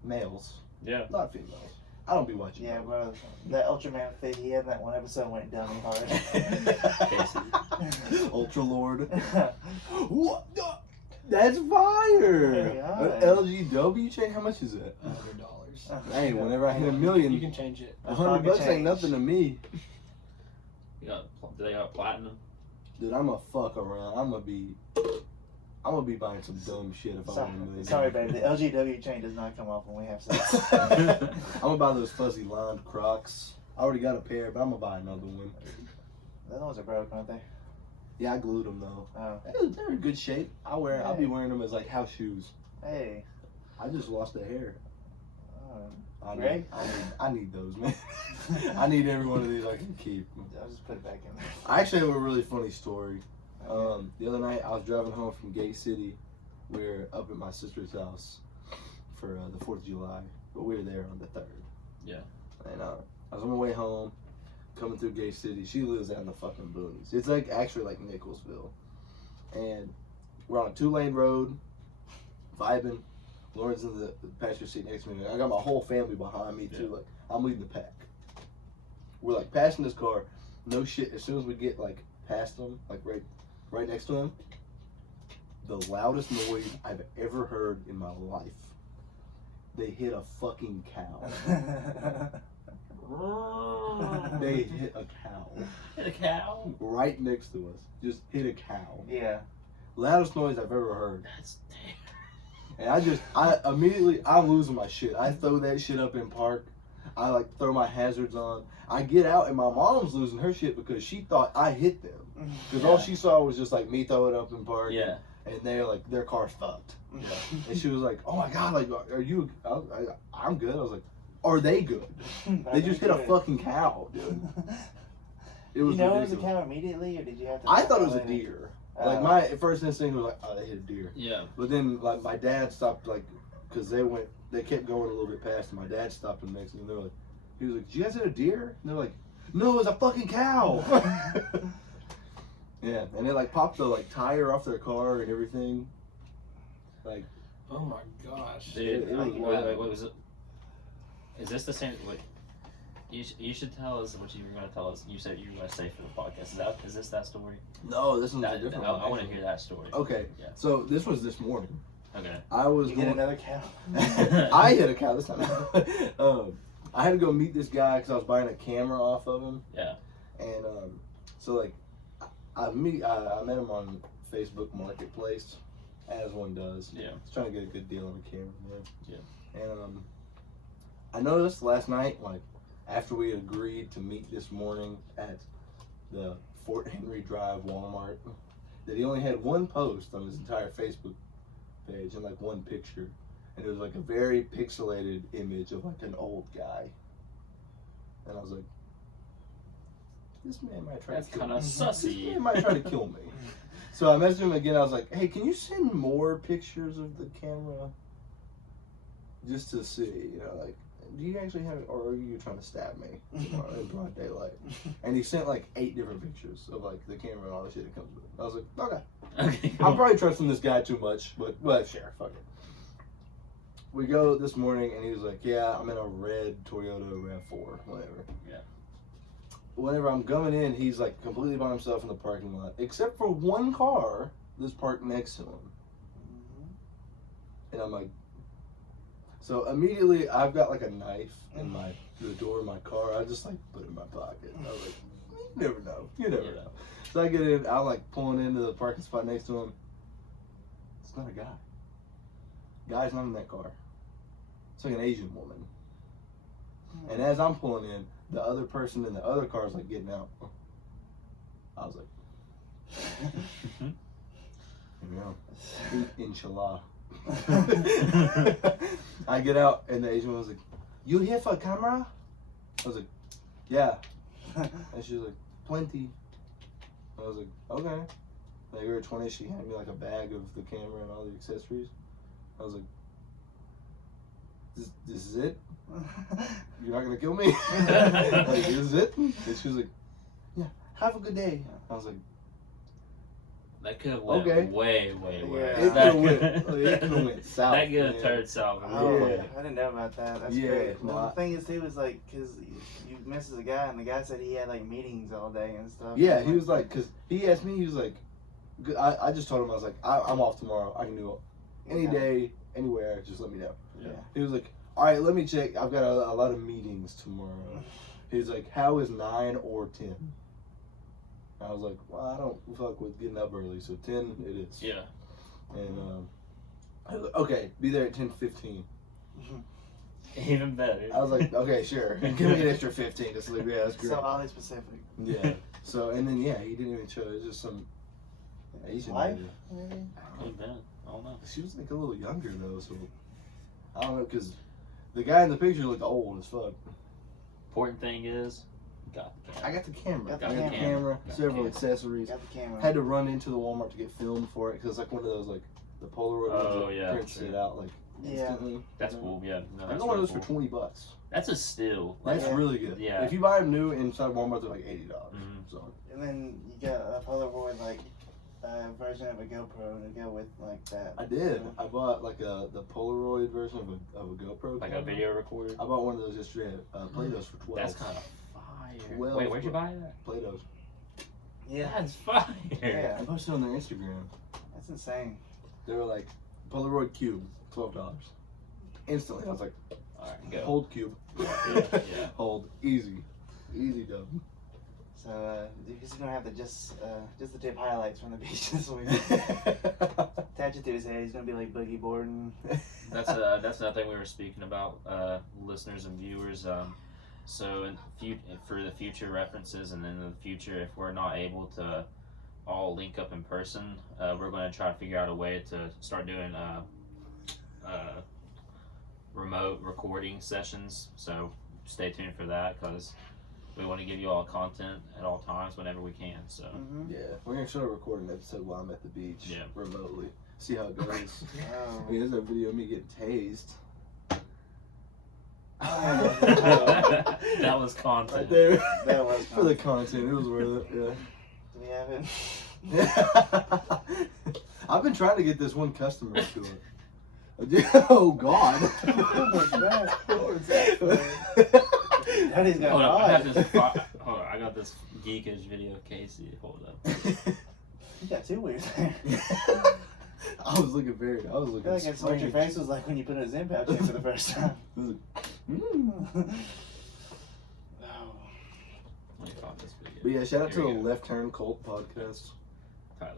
males, Yeah. not females. I don't be watching. Yeah, bro. That Ultraman fit he had in that one episode went dummy hard. Ultra Lord. What? That's fire! Yeah. An LGW chain? How much is it? $100. Hey, whenever I hit a You million, can change it. $100 change. ain't nothing to me. Do they got platinum? Dude, I'm a fuck around. I'm gonna be buying some dumb shit if I win a million. Sorry, baby. The LGW chain does not come off when we have sex. I'm gonna buy those fuzzy lined Crocs. I already got a pair, but I'm gonna buy another one. Those ones are broke, aren't they? Yeah, I glued them though. Oh. They're in good shape. I'll be wearing them as like house shoes. Hey. I just lost the hair. Great. I need those, man. I need every one of these I can keep. I'll just put it back in there. I actually have a really funny story. Okay. The other night I was driving home from Gate City. We were up at my sister's house for the 4th of July, but we were there on the 3rd. Yeah. And I was on my way home, coming through Gate City. She lives out in the fucking boonies. It's like actually like Nicholsville. And we're on a 2-lane road, vibing. Lauren's in the passenger seat next to me. I got my whole family behind me too. Like I'm leading the pack. We're like passing this car. No shit. As soon as we get like past them, like right next to him, the loudest noise I've ever heard in my life. They hit a fucking cow. They hit a cow. Hit a cow? Right next to us. Just hit a cow. Yeah. Loudest noise I've ever heard. That's And I'm losing my shit. I throw that shit up in park. I like throw my hazards on. I get out and my mom's losing her shit because she thought I hit them. Because all she saw was just like me throw it up in park. Yeah. And they're like, their car's fucked. Yeah. And she was like, oh my God, like, are you, I'm good. I was like, are they good? They just hit a fucking cow, dude. It was You know ridiculous. it was a cow immediately, or did you have to? I thought it was a later? deer. Oh. Like my first instinct was like, oh, they hit a deer. Yeah. But then like my dad stopped like, cause they kept going a little bit past, and my dad stopped them next, and they're like, he was like, did you guys hit a deer? And they're like, no, it was a fucking cow. Yeah, and they like popped the like tire off their car and everything. Like, Oh my gosh. Dude, It was wait, wild. what was it? Is this the same? Wait, you should tell us what you were going to tell us. You said you were going to say for the podcast. Is this that story? no, this one's a different one. I want to hear that story. Okay, Yeah. so this was this morning. Okay. I was You going. hit another cow. I hit a cow this time. I had to go meet this guy because I was buying a camera off of him. Yeah. And so like, I met him on Facebook Marketplace, as one does. Yeah. I was trying to get a good deal on a camera, man. Yeah. And I noticed last night, like, after we agreed to meet this morning at the Fort Henry Drive Walmart, that he only had one post on his entire Facebook page and like one picture. And it was like a very pixelated image of like an old guy. And I was like, this man might try That's to kill kind me. of This sussy. man might try to kill me. So I messaged him again. I was like, hey, can you send more pictures of the camera? Just to see, you know, like, do you actually have it, or are you trying to stab me in broad daylight? And he sent like 8 different pictures of like the camera and all the shit it comes with. I was like, okay. Okay. I'm probably trusting this guy too much, but sure, fuck it. We go this morning and he was like, yeah, I'm in a red Toyota RAV4, whatever. Yeah. Whenever I'm coming in, he's like completely by himself in the parking lot, except for one car that's parked next to him. And I'm like, so immediately I've got like a knife in the door of my car. I just like put it in my pocket. I was like, you never know. You never know. So I get in, I'm like pulling into the parking spot next to him. It's not a guy. Guy's not in that car. It's like an Asian woman. And as I'm pulling in, the other person in the other car is like getting out. I was like, you know, inshallah. I get out and the Asian woman was like, you here for a camera? I was like, yeah. And she was like, 20. I was like, okay. I gave her 20. She handed me like a bag of the camera and all the accessories. I was like, this is it? You're not gonna kill me? Like, this is it? And she was like, yeah. have a good day. I was like, That could have went Okay. way worse. Yeah. it That could have went south. that could have man. turned south. Oh, Yeah. I didn't know about that. That's Yeah, great. no, Well, I- the thing is, too, is like, because you misses a guy, and the guy said he had, like, meetings all day and stuff. Yeah, he was like, because he asked me, he was like, I just told him, I was like, I'm off tomorrow. I can do it any Okay. day, anywhere, just let me know. Yeah. He was like, all right, let me check. I've got a lot of meetings tomorrow. He was like, how is 9 or 10? I was like, well, I don't fuck with getting up early, so 10 it is. Yeah. And I was like, okay, be there at 10:15. Even better. I was like, okay, sure. Give me an extra 15 to sleep. Yeah, that's great. So oddly specific. Yeah. So, and then, yeah, he didn't even show. It was just some Asian Wife? lady. Maybe? Could been. I don't know. She was like a little younger, though, so I don't know, because the guy in the picture looked old as fuck. Important thing is, got the camera. I got the camera. Got the I got the camera. camera, Got the several camera. accessories. Got the camera. Had to run into the Walmart to get filmed for it, because it's like one of those, like, the Polaroid Oh, ones that yeah, prints sure. it out, like, Yeah. instantly. That's cool. Yeah. No, I that's got one of really those for cool. $20. That's a steal. That's Yeah. really good. Yeah. If you buy them new inside Walmart, they're like $80. Mhm. So And then you got a Polaroid, like, version of a GoPro to go with, like, that. I did. I bought like the Polaroid version of a GoPro. Like a camera. video recorder. I bought one of those yesterday at Play-Doh's for 12. That's kind of fire. 12 Wait, where'd you buy that? Play-Doh's. Yeah. That's fire. Yeah. I posted on their Instagram. That's insane. They were like, Polaroid Cube, $12. Instantly, I was like, All right, go. hold Cube. Yeah. Hold, easy dub. So, you're just gonna have to just the tip highlights from the beach this week. Attach it to his head. He's gonna be like boogie boarding. That's another thing we were speaking about, listeners and viewers. So for the future references, and then in the future, if we're not able to all link up in person, we're going to try to figure out a way to start doing remote recording sessions. So stay tuned for that, because we want to give you all content at all times whenever we can. So Mm-hmm. Yeah, we're gonna try to record an episode while I'm at the beach, Yeah. remotely. See how it goes. Oh. I mean, there's a video of me getting tased. that was content. Right there. That was For the content, it was worth it. Yeah. Do we have it? I've been trying to get this one customer to it. Oh God! Daddy's got Hold up, I five. have this. Hold on, I got this geekish video of Casey. Hold up. You got two weird there. I was looking I feel like that's what strange. your face was like when you put a Zim pouch in for the first time. It was like, Oh. Let me find this video. But yeah, shout out to Here the we go. Left Turn Cult podcast. Tyler.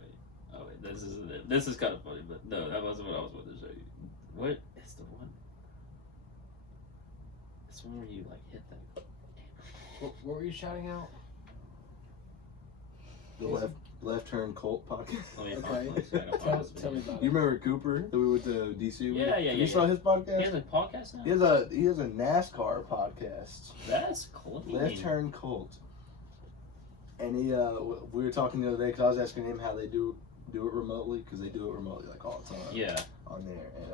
Wait. Oh wait, this isn't it. This is kind of funny, but no, that wasn't what I was about to show you. What is the one? It's one where you like hit that. What were you shouting out? The Left Turn Cult podcast. Let me Okay. find, let me see if I can find Tell this me video. about You it. remember Cooper that we went to DC with? Yeah, yeah, You yeah, saw yeah. his podcast? He has a podcast now? He has a NASCAR podcast. That's clean. Left Turn Cult. And he we were talking the other day because I was asking him how they do it remotely, because they do it remotely like all the time. Yeah. On there, and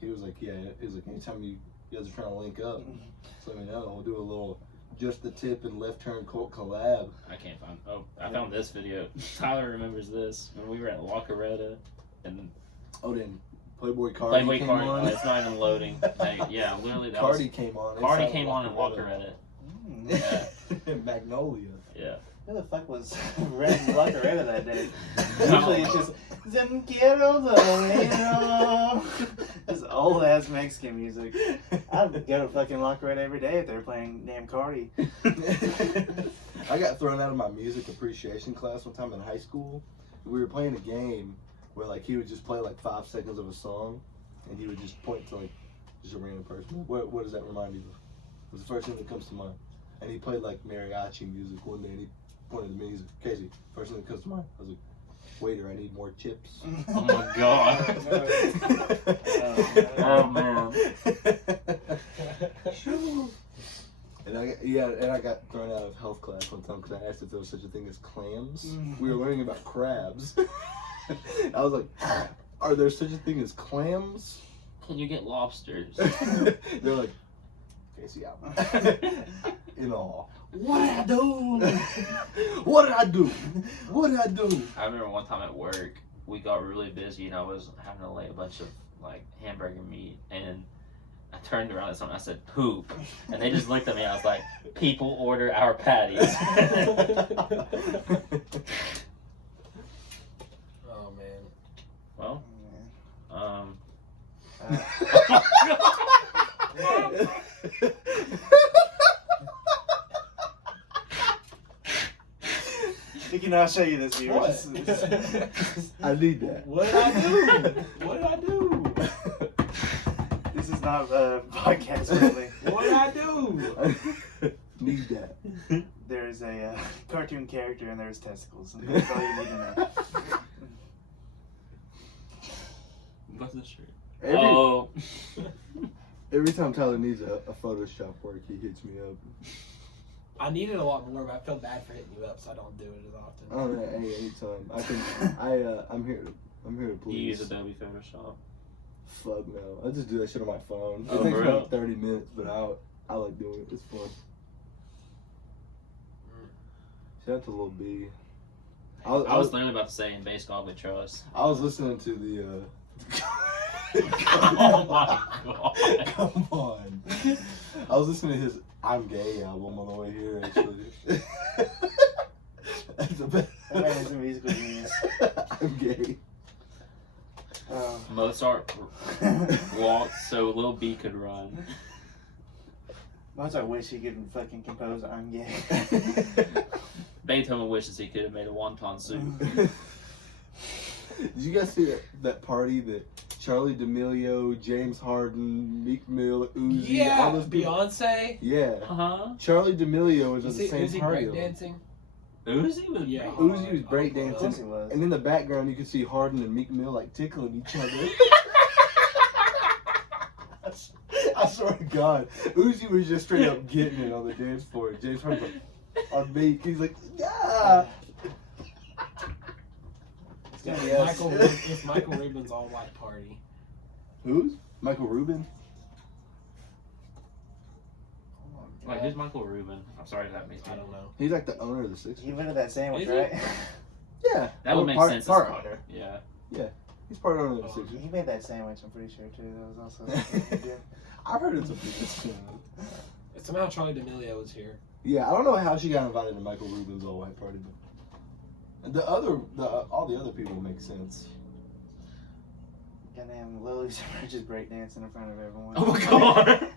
he was like, yeah, he was like, anytime you guys are trying to link up, just let me know. We'll do a little Just the Tip and Left Turn Cult collab. I can't find. Oh, I found this video. Tyler remembers this when we were at La Coretta and Oh, then Playboy Cardi Playboy came Cardi. on. Oh, it's not even loading. Hey, yeah, literally that Cardi was. came on. Cardi inside came La on in La Coretta. Coretta. Magnolia. Yeah. Who the fuck was Red Lockeretta that day? Usually it's just Zim quiero dormir. Just old ass Mexican music. I'd go to fucking Lockeretta every day if they were playing damn Cardi. I got thrown out of my music appreciation class one time in high school. We were playing a game where like he would just play like 5 seconds of a song, and he would just point to like just a random person. What does that remind you of? It was the first thing that comes to mind. And he played like mariachi music one day, and he pointed to me. He's like, "Casey, first thing that comes to mind." I was like, "Waiter, I need more chips." Oh my god. Oh man. And I got thrown out of health class one time because I asked if there was such a thing as clams. We were learning about crabs. I was like, "Are there such a thing as clams?" Can you get lobsters? They're like, can't see out. In awe. What did I do? What did I do? What did I do? I remember one time at work, we got really busy and I was having to lay a bunch of like hamburger meat, and I turned around at someone and I said poop, and they just looked at me and I was like, people order our patties. Oh man. Well, You can now show you this view. What? I need that. What did I do? What did I do? This is not a podcast friendly. What did I do? Need that. There's a cartoon character and there's testicles. And that's all you need to know. what's this shirt? Every time Tyler needs a Photoshop work, he hits me up. I need it a lot more, but I feel bad for hitting you up, so I don't do it as often. Oh no, hey, anytime. I'm here to You please. use Adobe Photoshop. Fuck no. I just do that shit on my phone. Oh, It takes for me real? like 30 minutes, but I like doing it. It's fun. Shout out to Lil B. I was literally about to say, in base God we trust. I was listening to the Oh my god. Come on. I was listening to his I'm Gay album on the way here, actually. That's the best. That man is a musical genius. I'm gay. Mozart walked so Lil B could run. Mozart wish he could fucking compose I'm Gay. Beethoven wishes he could have made a wonton soup. Did you guys see that party that Charlie D'Amelio, James Harden, Meek Mill, Uzi, all Yeah, those people? Beyonce. Yeah. Uh-huh. Charlie D'Amelio was at the Is same he party. breakdancing? Uzi was Yeah. Uzi was Of course breakdancing, he was. and in the background you could see Harden and Meek Mill like tickling each other. I swear to God, Uzi was just straight up getting it on the dance floor. James Harden's like, on Meek, he's like, yeah. It's gonna be us. It's Michael Rubin's all white party. Who's? Michael Reuben? Wait, who's Michael Reuben? I'm sorry that makes me. I don't know. He's like the owner of the Sixers. He invented that sandwich, Is he? right? Yeah. That would make Part- sense. part as owner. Yeah. He's part owner of the Oh, Sixers. He made that sandwich, I'm pretty sure, too. That was also good. I've heard it's a big Somehow Charlie D'Amelio was here. Yeah, I don't know how she got invited to Michael Rubin's all white party, but all the other people make sense. Goddamn, Lily Zimmer just breakdancing in front of everyone. Oh my god.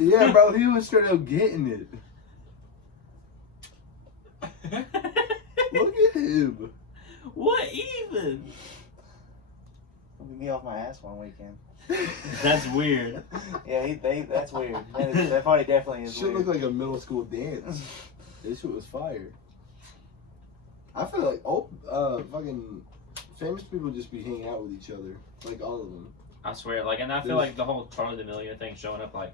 Yeah, bro, he was straight up getting it. Look at him. What even? Me off my ass one weekend. That's weird. Yeah, that's weird. That party definitely is Should weird. look like a middle school dance. This shit was fire. I feel like fucking famous people just be hanging out with each other, like all of them. I swear, like, and I feel like the whole Charlie D'Amelio thing showing up, like,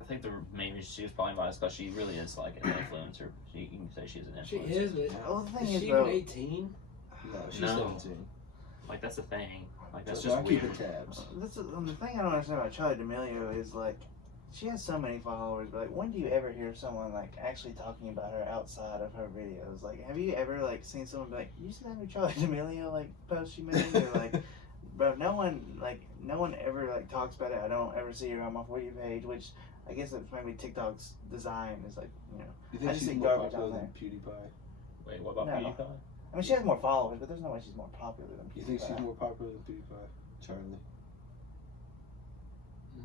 I think the main reason she was probably invited is because she really is like an influencer. You can say she's an influencer. She is, but Well, the thing is is, she though, even 18? No, she's No. 17. Like, that's the thing. Like, that's So just I'm weird. keeping tabs. the thing I don't understand about Charli D'Amelio is like, she has so many followers, but like, when do you ever hear someone like actually talking about her outside of her videos? Like, have you ever like seen someone be like, "You see that new Charli D'Amelio like post she made?" Or like, bro, no one ever like talks about it. I don't ever see her on my For You page, which I guess it's maybe TikTok's design is like, you know. You I think just she's see more garbage popular on than PewDiePie? Wait, what about No. PewDiePie? I mean, she has more followers, but there's no way she's more popular than PewDiePie. You think she's more popular than PewDiePie? Charlie?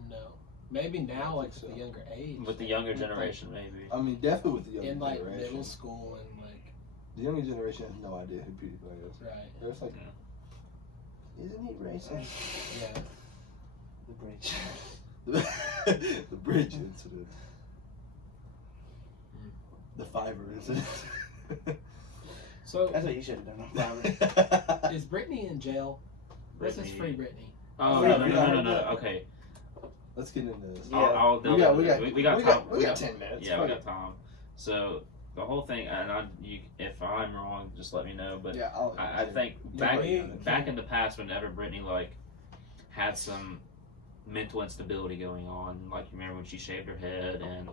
No. Maybe now, like So. at the younger age. With the younger generation, maybe. I mean, definitely with the younger in like generation. middle school and like, The younger generation has no idea who PewDiePie is. right. They're just like, isn't he racist? Yeah. The bridge. The bridge incident. The Fiverr incident. So, That's what you should have done on Fiverr. is Brittany in jail? Let's just Brittany. free Brittany. Oh, Yeah, no. Okay. Let's get into this. Yeah. We got time. We got 10 minutes. Yeah, we got time. So, the whole thing, and if I'm wrong, just let me know, but Yeah, I think Yeah, back in the past, whenever Brittany like had some mental instability going on. Like, you remember when she shaved her head and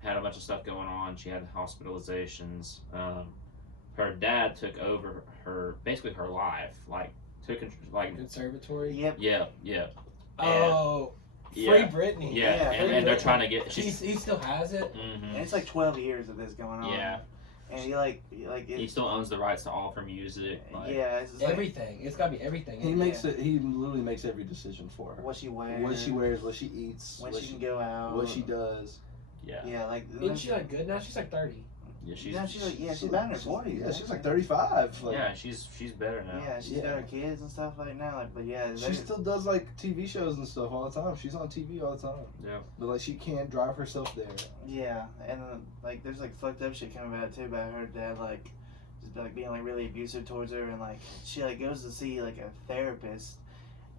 had a bunch of stuff going on. She had hospitalizations. Her dad took over basically her life. Like, Conservatory. Yep. Yeah. Oh, Free Brittany. Yeah, and they're trying to get. He still has it. Mm-hmm. And it's like 12 years of this going on. Yeah. And he still owns the rights to all of her music. Like, yeah, it's just Everything. It's gotta be everything. He makes it. He literally makes every decision for her. what she wears, what she eats, when she can go out, what she does. Yeah. Yeah, like. Isn't she like good now? She's like 30. Yeah, she's she's about in her 40s. Yeah, she's like 35. Like, yeah, she's better now. Yeah, she's got her kids and stuff like now. Like, but yeah, she still does like TV shows and stuff all the time. She's on TV all the time. Yeah. But like she can't drive herself there. Yeah, and like there's like fucked up shit coming about it too about her dad like just like being like really abusive towards her, and like she like goes to see like a therapist,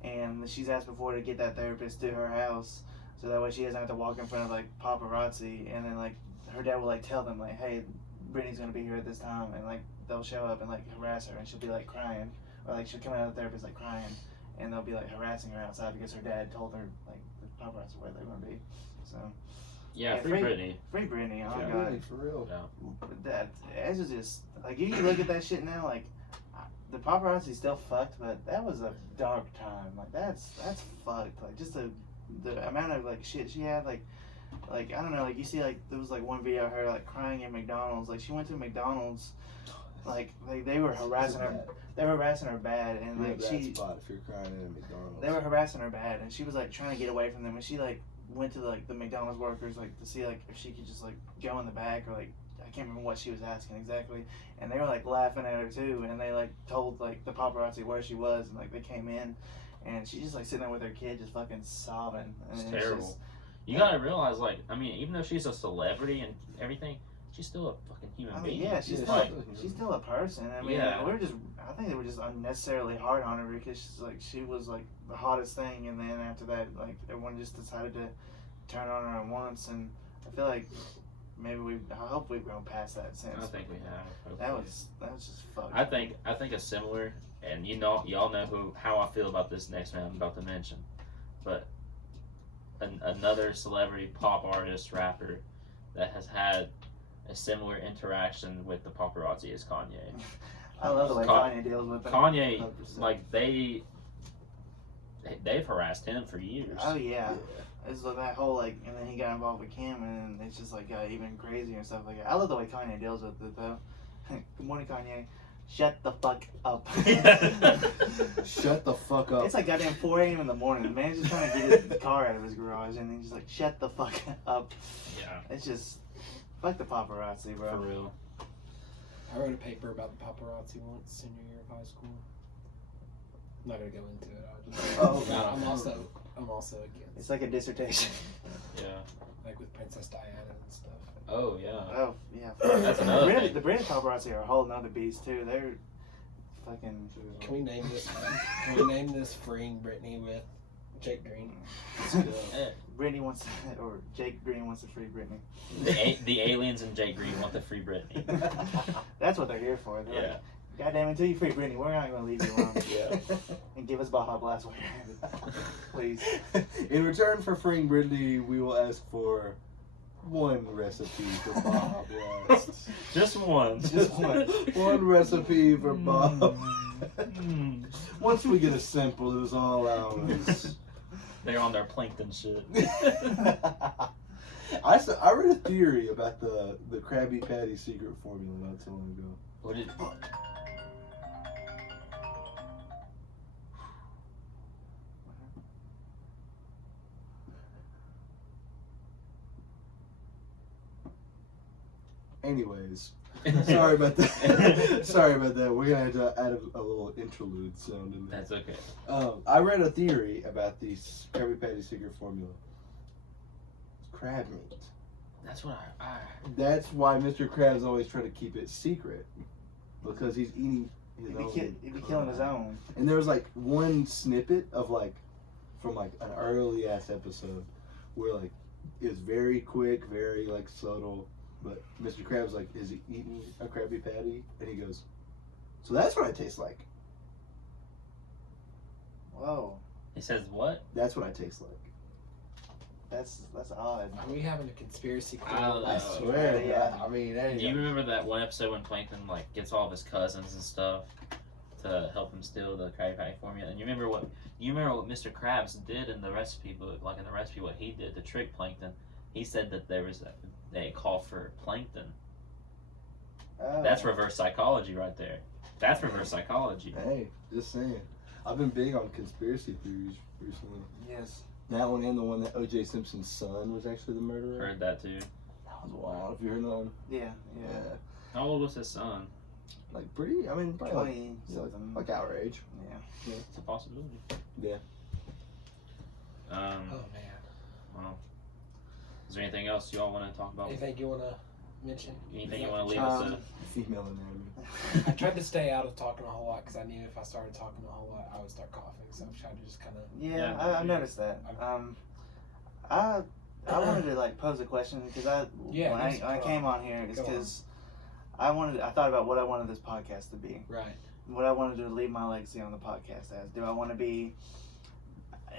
and she's asked before to get that therapist to her house so that way she doesn't have to walk in front of like paparazzi, and then like her dad will like tell them like, hey, Brittany's gonna be here at this time, and like they'll show up and like harass her, and she'll be like crying, or like she'll come out of the therapist like crying, and they'll be like harassing her outside because her dad told her like the paparazzi where they're gonna be. So Yeah, free Brittany. Free Brittany, oh my Yeah, god. really, for real. Yeah. That it's just like you look at that shit now, like the paparazzi still fucked, but that was a dark time. Like that's fucked. Like just the amount of like shit she had, like I don't know, like you see like there was like one video of her like crying at McDonald's. Like she went to McDonald's, like they were harassing her. They were harassing her bad, and like she. Spot if you're crying at McDonald's. They were harassing her bad, and she was like trying to get away from them, and she like went to like the McDonald's workers like to see like if she could just like go in the back, or like I can't remember what she was asking exactly, and they were like laughing at her too, and they like told like the paparazzi where she was, and like they came in, and she's just like sitting there with her kid just fucking sobbing. And It's terrible. You gotta realize, like, I mean, even though she's a celebrity and everything, she's still a fucking human being. Yeah, she's still a person. I mean, Yeah. I think they were just unnecessarily hard on her because she was like the hottest thing, and then after that, like everyone just decided to turn on her at once, and I feel like I hope we've grown past that since. I think we have. That was just fucked. I think a similar, and y'all know how I feel about this next man I'm about to mention, but another celebrity pop artist rapper that has had a similar interaction with the paparazzi is Kanye. I love the way Kanye deals with it. Kanye, 100%. like they've harassed him for years. Oh yeah. It's like that whole like, and then he got involved with Kim, and it's just like got even crazier and stuff like that. I love the way Kanye deals with it though. Good morning, Kanye. Shut the fuck up. Shut the fuck up. It's like goddamn 4 a.m. in the morning. The man's just trying to get his car out of his garage, and he's just like, shut the fuck up. Yeah. It's just, fuck the paparazzi, bro. For real. I wrote a paper about the paparazzi once, senior year of high school. I'm not gonna go into it. I'm also against. It's like a dissertation. Yeah. Like with Princess Diana and stuff. Oh yeah. Oh, yeah. That's another thing. The British paparazzi are a whole nother beast, too. They're fucking... Can we name this? Can we name this Freeing Brittany with Jake Green? Brittany wants to, or Jake Green wants to free Brittany. The aliens and Jake Green want to free Brittany. That's what they're here for. They're like, God damn it, until you free Brittany, we're not going to leave you alone. Yeah. And give us Baja Blast while you're at it. Please. In return for freeing Brittany, we will ask for one recipe for Baja Blast. Just one. Just one. One recipe for Baja. Once we get a sample, it was all ours. They're on their plankton shit. I read a theory about the Krabby Patty secret formula not too long ago. What did? Anyways, sorry about that. Sorry about that. We're gonna have to add a little interlude sound in there. That's okay. I read a theory about the Krabby Patty secret formula. It's crab meat. That's what I. That's why Mr. Krabs always try to keep it secret, because he's eating his own. He'd be killing his own. And there was like one snippet of like from like an early ass episode where like it was very quick, very like subtle. But Mr. Krabs like, is he eating a Krabby Patty? And he goes, so that's what I taste like. Whoa. He says what? That's what I taste like. That's odd. Are we having a conspiracy I don't theory? I know. swear. Yeah. I mean, hey. Do you remember that one episode when Plankton like gets all of his cousins and stuff to help him steal the Krabby Patty formula? And you remember what Mr. Krabs did in the recipe book, like in the recipe, what he did to trick Plankton. He said that there was a call for Plankton. Oh. That's reverse psychology right there. That's reverse psychology. Hey, just saying. I've been big on conspiracy theories recently. Yes. That one and the one that O.J. Simpson's son was actually the murderer. Heard that too. That was wild. Have you heard that one? Yeah. How old was his son? Like pretty. I mean, probably like, 20 something. like our age. Yeah. It's a possibility. Yeah. Oh man. Well, is there anything else you all want to talk about? Anything you want to mention? Anything you want to leave us with? Female anatomy. I tried to stay out of talking a whole lot because I knew if I started talking a whole lot, I would start coughing. So I tried to just kind of. Yeah, Yeah. I noticed that. I wanted to like pose a question because Yeah, when let's I go came on here, it's Go on. because I thought about what I wanted this podcast to be, Right. what I wanted to leave my legacy on the podcast as. Do I want to be?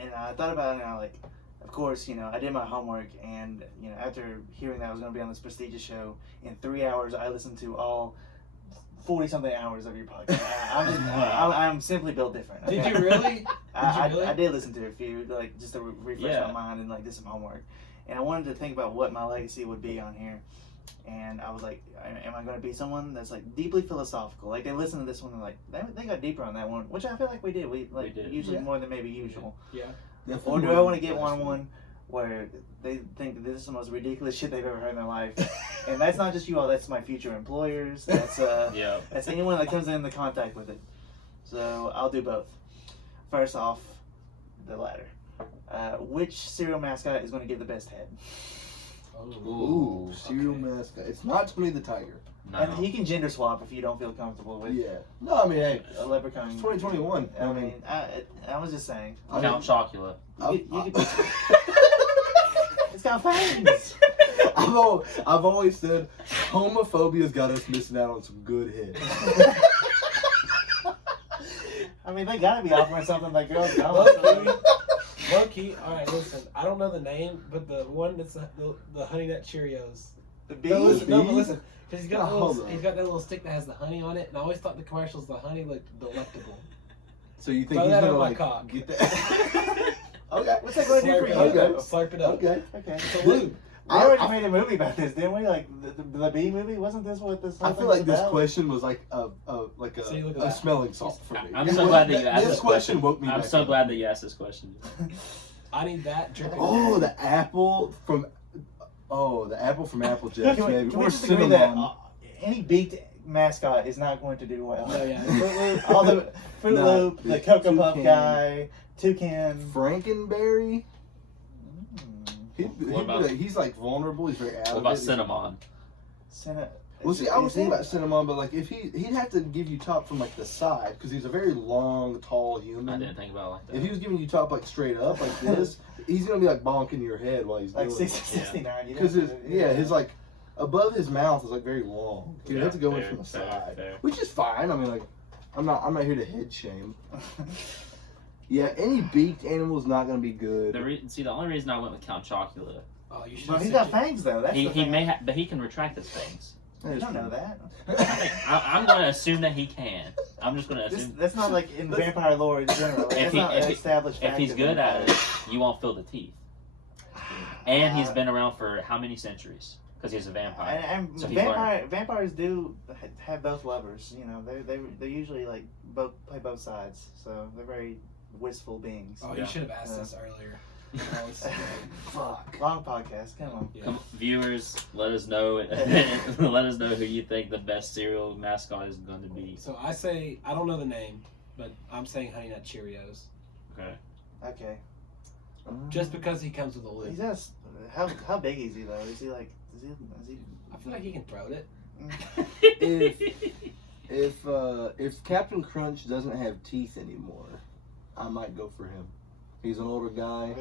And I thought about it, and I like, of course, I did my homework, and after hearing that I was going to be on this prestigious show, in 3 hours I listened to all 40-something hours of your podcast. I'm simply built different. Okay? Did you really? I did listen to a few, like just to refresh Yeah. my mind and like do some homework. And I wanted to think about what my legacy would be on here. And I was like, am I going to be someone that's like deeply philosophical? Like they listen to this one and like they got deeper on that one, which I feel like we did. We did. usually Yeah. more than maybe usual. Yeah. Definitely Or do more I want to than get last week. one where they think that this is the most ridiculous shit they've ever heard in their life? And that's not just you all. That's my future employers. That's Yeah. that's anyone that comes into contact with it. So I'll do both. First off, the latter. Which cereal mascot is going to get the best head? Ooh, cereal mascot. It's not Tony the Tiger. No. And you can gender swap if you don't feel comfortable with Yeah. No, I mean, hey, a leprechaun. it's 2021. I mean, I was just saying. Count Chocula. You could- It's got fangs. I've always said homophobia's got us missing out on some good hits. I mean, they gotta be offering something that girls don't. Low key. All right, listen. I don't know the name, but the one that's the Honey Nut Cheerios. The bee. No, listen. No, but Bees? listen. Because Oh, hold on. he's got that little stick that has the honey on it, and I always thought the commercials, the honey looked delectable. So you think Throw he's that gonna on my like cock. get that? Okay. What's that going to do for Slurp you? it up. Okay. Slurp it up. Okay. Okay. It's a lube. We already made a movie about this, didn't we? Like the bee movie. Wasn't this what this? Whole I feel thing like was this about? question was like a See, look at a that. smelling salt for me. I'm so glad that you asked This this question. woke me I'm back so up. glad that you asked this question. I need that dripping. Oh, the apple from Apple Jacks, Can we maybe. just Or agree that cinnamon. any beaked mascot is not going to do well? Oh, yeah. All the Fruit No, Loop, the the Cocoa Puff toucan. guy, Toucan. Frankenberry. What about- He's like vulnerable. He's very out What of about it. Cinnamon? Well, see, I was thinking about Cinnamon, but like if he'd have to give you top from like the side because he's a very long, tall I human. didn't think about it like that. If he was giving you top like straight up like this, he's gonna be like bonking your head while he's like doing 69. Because his like above his mouth is like very long. You Yeah, have to go in fair, from the fair, side, fair. which is fine. I mean, like I'm not here to head shame. Yeah, any beaked animal is not gonna be good. The only reason I went with Count Chocula, Oh, you should. Well, he's got fangs though. That's he the thing. may have, but he can retract his fangs. You don't know that. I'm going to assume that he can. I'm just going to assume. That's not like in vampire lore in general. That's not an established If fact he's of good at vampires. it, you won't feel the teeth. And he's been around for how many centuries? Because he's a vampire. And So he's vampires do have both lovers. You know, they usually like play both sides. So they're very wistful beings. Oh, Yeah. you should have asked us earlier. Oh, it's Fuck. Long podcast. Come on. Yeah. Come on, viewers, let us know. Let us know who you think the best cereal mascot is going to be. So I say I don't know the name, but I'm saying Honey Nut Cheerios, Okay. Okay. just because he comes with a He's lube. just how big is he though? Is he like? Is he? I feel like he can throw it. If Captain Crunch doesn't have teeth anymore, I might go for him. He's an older guy.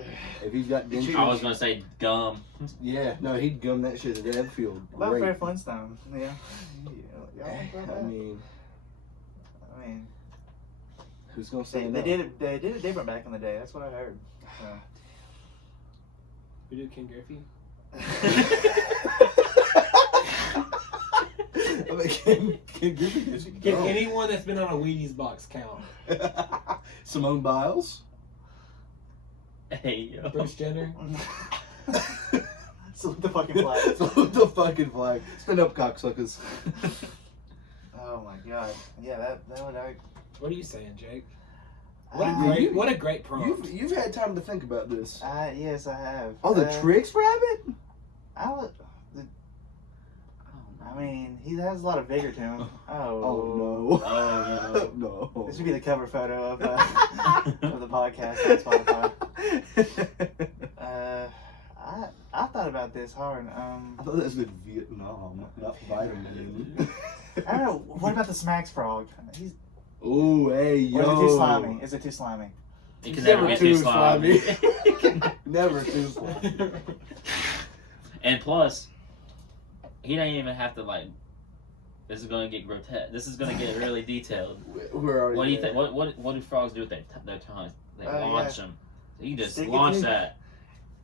If he's got dentures, I was going to say gum. yeah, no, he'd gum that shit. That'd feel About great. Fred Flintstone. Yeah. Y'all think about I that? mean, who's gonna say they no? did it. They did it different back in the day. That's what I heard. So. We do Ken Griffey. I mean, can Griffey Can anyone that's been on a Wheaties box count? Simone Biles? Hey, yo. Bruce Jenner? Salute the fucking flag. Salute the fucking flag. Stand up, cocksuckers. Oh my god. Yeah, that would I. What are you saying, Jake? I- What a great prompt. You've had time to think about this. Yes, I have. Oh, the Trix rabbit? I would. I mean, he has a lot of vigor to him. Oh no. Oh, no. This should be the cover photo of the podcast on Spotify. I thought about this hard. I thought that was in Vietnam, not vitamin. I don't know. What about the Smacks frog? He's Ooh, hey, yo. or is it too slimy? Is it too slimy? It can never be too slimy. Never too slimy. And plus, he don't even have to like. This is gonna get grotesque. This is gonna get really detailed. We're already What do you there. think? What do frogs do with their tongues? They launch them. So you just Stick it launch in. that.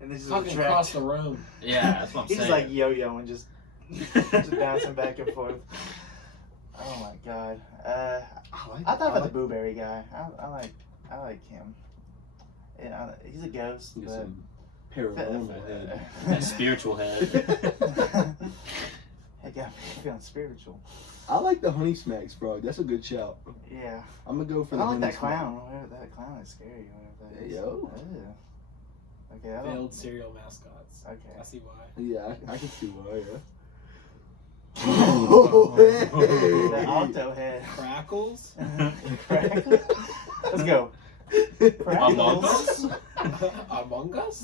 And this is a Talking track. across the room. Yeah, that's what I'm He's saying. just like yo-yoing, just bouncing back and forth. Oh my god. I thought about the Blueberry guy. I like him. Yeah, he's a ghost, He's but some paranormal head. That spiritual head. It got me feeling spiritual. I like the Honey Smacks frog. That's a good shout. Yeah. I'm gonna go for I the like Honey that Smack. clown. That clown is scary. Whatever that Hey, is. yo. Ew. Okay, I Failed don't. cereal mascots. Okay. I see why. Yeah, I can see why. Yeah. The Alto head. Crackles? Crackle? Let's go. Among Us? Among Us?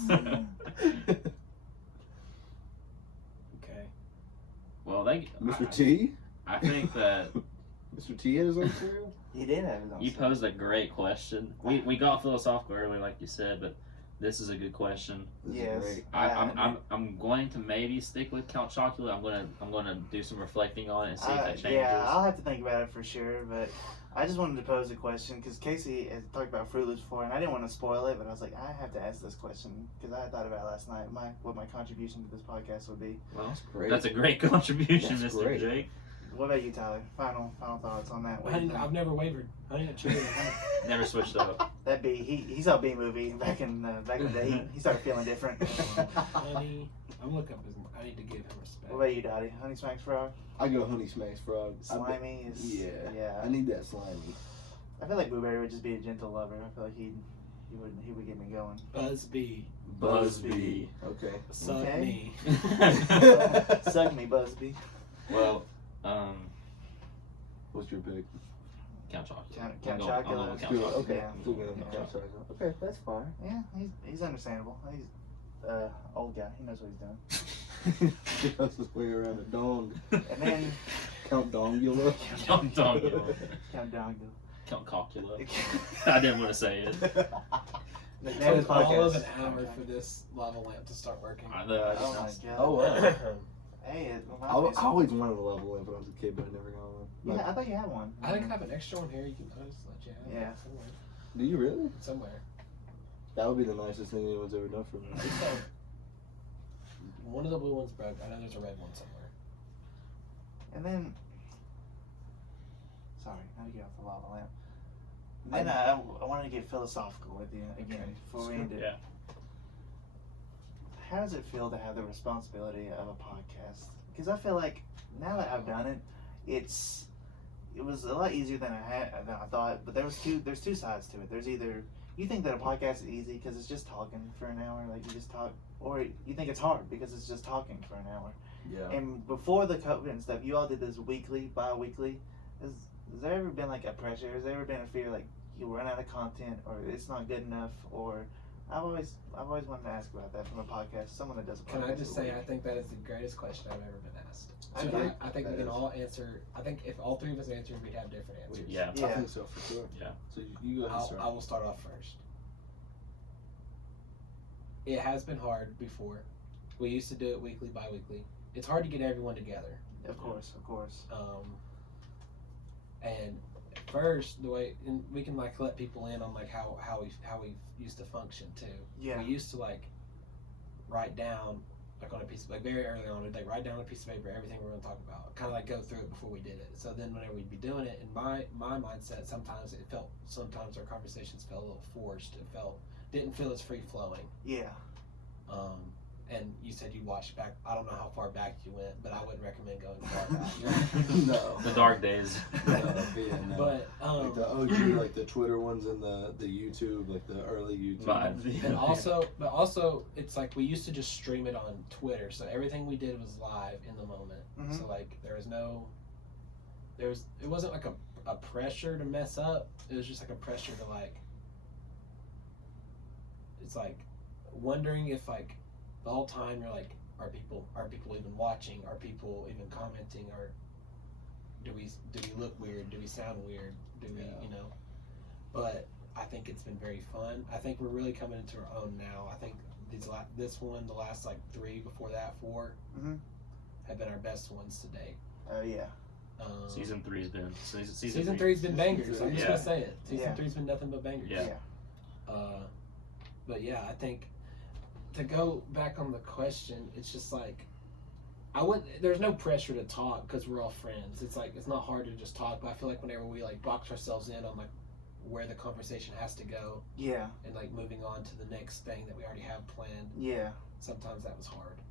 Okay. Well, Mr. T? I think that Mr. T had his own cereal? He did have his own. you cereal. posed a great question. We got philosophical earlier, like you said, but this is a good question. This is Yes. great. I'm going to maybe stick with Count Chocula. I'm gonna do some reflecting on it and see if that changes. Yeah, I'll have to think about it for sure, but I just wanted to pose a question because Casey has talked about Fruit Loops before, and I didn't want to spoil it, but I was like, I have to ask this question because I thought about it last night. What my contribution to this podcast would be. Well, That's great. that's a great contribution, That's Mr. great. Jake. What about you, Tyler? Final thoughts on that? What do you think? I've never wavered. Honey Nut Cheerios. Never switched up. That B, he saw B movie back in the day. He started feeling different. Honey, I'm looking up his. I need to give him respect. What about you, Dottie? Honey Smacks Frog? I go Honey Smacks frog. Slimy is Yeah. I need that slimy. I feel like Blueberry would just be a gentle lover. I feel like he would get me going. Busby. Busby. Okay. Suck Okay. me. Suck me, Busby. Well, What's your pick? Count Chocula. Count I'm going Chocula. with Count Chocula. Okay. Yeah. Still gonna Yeah. Count Chocula. Okay, that's fine. Yeah, he's understandable. He's old guy. He knows what he's doing. He knows his way around a dong. And then Count Dongula. Count Dongula. Count Dongo. Count Cocula. I didn't want to say it. The name of Took the all of podcast. an hour for this lava lamp to start working. I know, I just Oh my sounds- god. Oh, wow. Hey, it I reminds me of I always wanted a level lamp when I was a kid, but I never got one. Yeah, I thought you had one. I think I have an extra one here. You can let you have Yeah. somewhere. Do you really? Somewhere. That would be the nicest thing anyone's ever done for me. It's one of the blue ones broke. I know there's a red one somewhere. And then, sorry, how to get off the lava lamp. Then I wanted to get philosophical with you again before we end it. Yeah. How does it feel to have the responsibility of a podcast? Because I feel like now that I've done it, it was a lot easier than I thought. But there's two sides to it. There's either you think that a podcast is easy because it's just talking for an hour, like you just talk, or you think it's hard because it's just talking for an hour. Yeah. And before the COVID and stuff, you all did this weekly, bi-weekly. Has there ever been like a pressure? Has there ever been a fear like you run out of content or it's not good enough? Or I've always wanted to ask about that from a podcast, someone that does a podcast. Can I just a say week. I think that is the greatest question I've ever been asked. I So agree. I think we That can is. all answer. I think if all three of us answered, we'd have different answers. Yeah. Yeah. I think so, for sure. Yeah. So you go ahead and start. I will start off first. It has been hard before. We used to do it weekly, bi-weekly. It's hard to get everyone together. Of course. And at first, the way and we can like let people in on like how we used to function too. Yeah. We used to like write down, like on a piece of, like very early on, we'd like write down on a piece of paper everything we're going to talk about, kind of like go through it before we did it. So then whenever we'd be doing it, in my mindset, sometimes our conversations felt a little forced. Didn't feel as free flowing. Yeah. And you said you watched back. I don't know how far back you went, but I wouldn't recommend going far back. No. The dark days. No. But like the OG, like the Twitter ones and the YouTube, like the early YouTube ones. And also, it's like we used to just stream it on Twitter, so everything we did was live in the moment. Mm-hmm. So like it wasn't like a pressure to mess up. It was just like a pressure to like, it's like wondering if like the whole time you're like, are people even watching? Are people even commenting? Or do we look weird? Do we sound weird? Do we, you know? But I think it's been very fun. I think we're really coming into our own now. I think this one, the last like 3, before that 4, have been our best ones to date. Oh yeah. Season 3's been Season 3's been bangers. I'm just gonna say it. Season 3's been nothing but bangers. Yeah. But yeah, I think to go back on the question, it's just like there's no pressure to talk because we're all friends. It's like it's not hard to just talk, but I feel like whenever we like box ourselves in on like where the conversation has to go, and like moving on to the next thing that we already have planned, sometimes that was hard,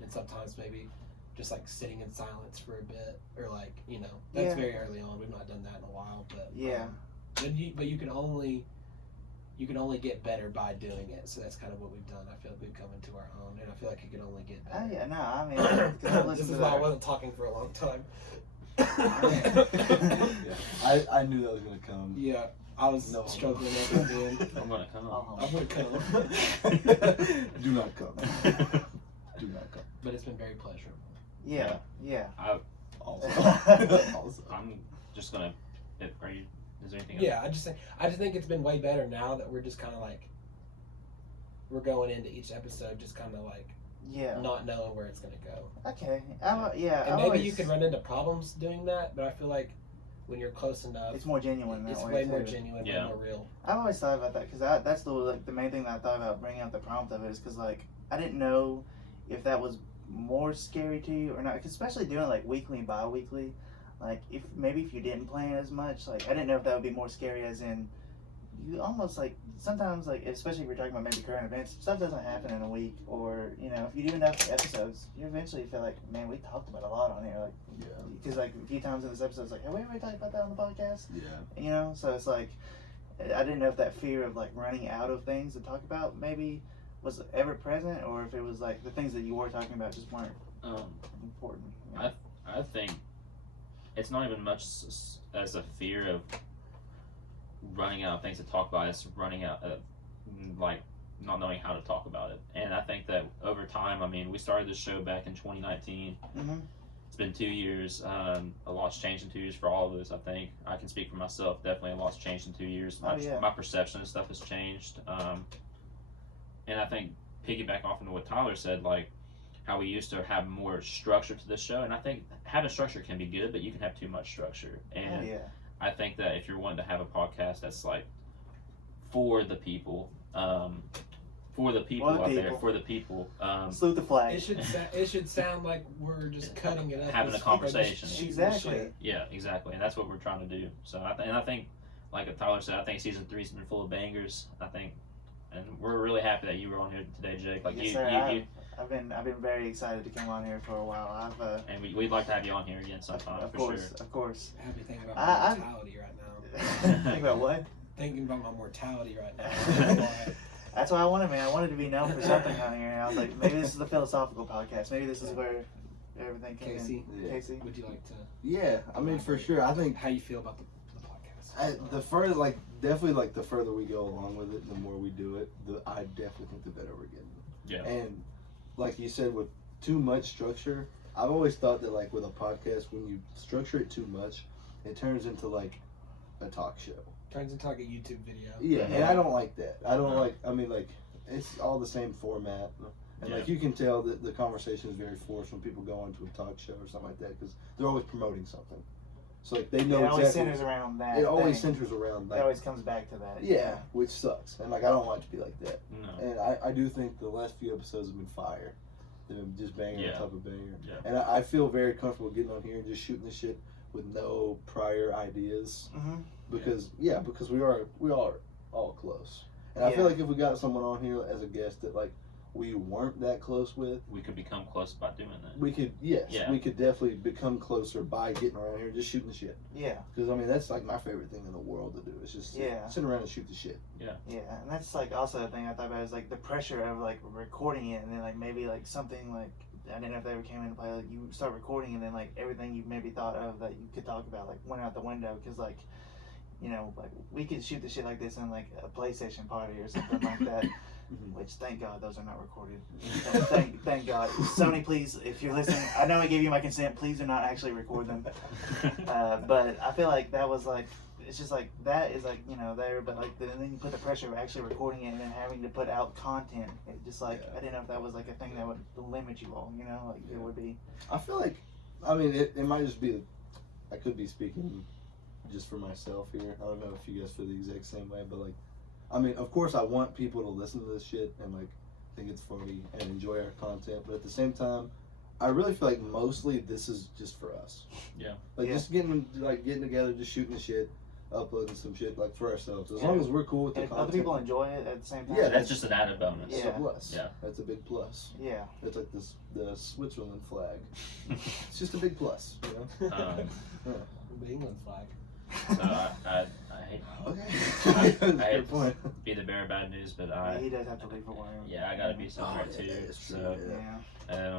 and sometimes maybe just like sitting in silence for a bit, or like, you know, that's very early on. We've not done that in a while, but but you can only get better by doing it. So that's kind of what we've done. I feel like we've come into our own, and I feel like you can only get better. Oh yeah, no, I mean, this is why I wasn't talking for a long time. I knew that was gonna come. Yeah, I was struggling at the end. I'm gonna come. I'm gonna come. Do not come. Do not come. But it's been very pleasurable. Yeah. Also. I'm just gonna. Is there anything else? Yeah, I just think it's been way better now that we're just kind of like, we're going into each episode just kind of like not knowing where it's gonna go. Okay. And maybe you can run into problems doing that, but I feel like when you're close enough, it's more genuine. It's way more genuine, way more real. I've always thought about that because that's the main thing that I thought about bringing up the prompt of it is because like I didn't know if that was more scary to you or not, especially doing like weekly and bi-weekly. Like if you didn't plan as much, like I didn't know if that would be more scary, as in you almost like sometimes like, especially if you're talking about maybe current events, stuff doesn't happen in a week, or you know, if you do enough episodes, you eventually feel like, man, we talked about a lot on here, like because like a few times in this episode it's like, have we ever talked about that on the podcast? You know, so it's like I didn't know if that fear of like running out of things to talk about maybe was ever present, or if it was like the things that you were talking about just weren't important. You know? I think it's not even much as a fear of running out of things to talk about. It's running out of like not knowing how to talk about it. And I think that over time, I mean, we started this show back in 2019. It's been 2 years. A lot's changed in 2 years for all of us. I think I can speak for myself. Definitely a lot's changed in 2 years. My perception of stuff has changed. And I think piggyback off into what Tyler said, like how we used to have more structure to this show, and I think having structure can be good, but you can have too much structure. And I think that if you're wanting to have a podcast that's like for the people, out there, for the people, salute the flag. It should sound like we're just cutting it up, having a conversation. Exactly. Yeah, exactly, and that's what we're trying to do. So I think, like Tyler said, I think season 3's been full of bangers. And we're really happy that you were on here today, Jake. Like I've been very excited to come on here for a while. And we'd like to have you on here again sometime. Of course. I have to think about my mortality right now. Think about what? Thinking about my mortality right now. That's why I wanted, man. I wanted to be known for something on here. And I was like, maybe this is the philosophical podcast. Maybe this is where everything comes in. Casey, would you like to? Yeah, I mean, for sure. I think how you feel about the podcast. The further, definitely, the further we go along with it, the more we do it, I definitely think the better we're getting. Yeah. And like you said, with too much structure, I've always thought that with a podcast, when you structure it too much, it turns into a talk show. Turns into a YouTube video. Yeah, and I don't like that. I don't it's all the same format. And you can tell that the conversation is very forced when people go into a talk show or something like that, because they're always promoting something. So like they know It always exactly. centers around that. It always thing. centers around It that. always comes back to that. Yeah, which sucks. And like I don't want it to be like that. No. And I do think the last few episodes have been fire. They've been just banger on top of banger. Yeah. And I feel very comfortable getting on here and just shooting the shit with no prior ideas. Mm-hmm. Because because we are all close. And I feel like if we got someone on here as a guest that like we weren't that close with, We could become close by doing that. we could Yeah. we could definitely become closer by getting around here just shooting the shit. Yeah. Because I mean that's like my favorite thing in the world to do. It's just sit around and shoot the shit. Yeah, and that's like also a thing I thought about is like the pressure of like recording it and then like maybe like something like I didn't know if they ever came into play. Like you start recording and then like everything you maybe thought of that you could talk about like went out the window because like you know like we could shoot the shit like this in like a PlayStation party or something like that. Which thank God those are not recorded. Thank God. Sony, please, if you're listening, I know I gave you my consent. Please do not actually record them. But I feel like that was like it's just like that is like you know there, but like then you put the pressure of actually recording it and then having to put out content. It just like I didn't know if that was like a thing that would limit you all. You know, like it would be. I feel like I mean it might just be I could be speaking just for myself here. I don't know if you guys feel the exact same way, but like I mean, of course, I want people to listen to this shit and like think it's funny and enjoy our content. But at the same time, I really feel like mostly this is just for us. Yeah. Like just getting together, just shooting the shit, uploading some shit like for ourselves. As long as we're cool with the And if content. other people enjoy it at the same time. Yeah, That's just an added bonus. That's a plus. Yeah. That's a big plus. Yeah. It's like the Switzerland flag. It's just a big plus, you know. The England flag. So I hate Okay. I hate Good point. to be the bearer of bad news, but He does have to leave for work. I gotta be somewhere Oh, too. yeah, that's true, So Yeah.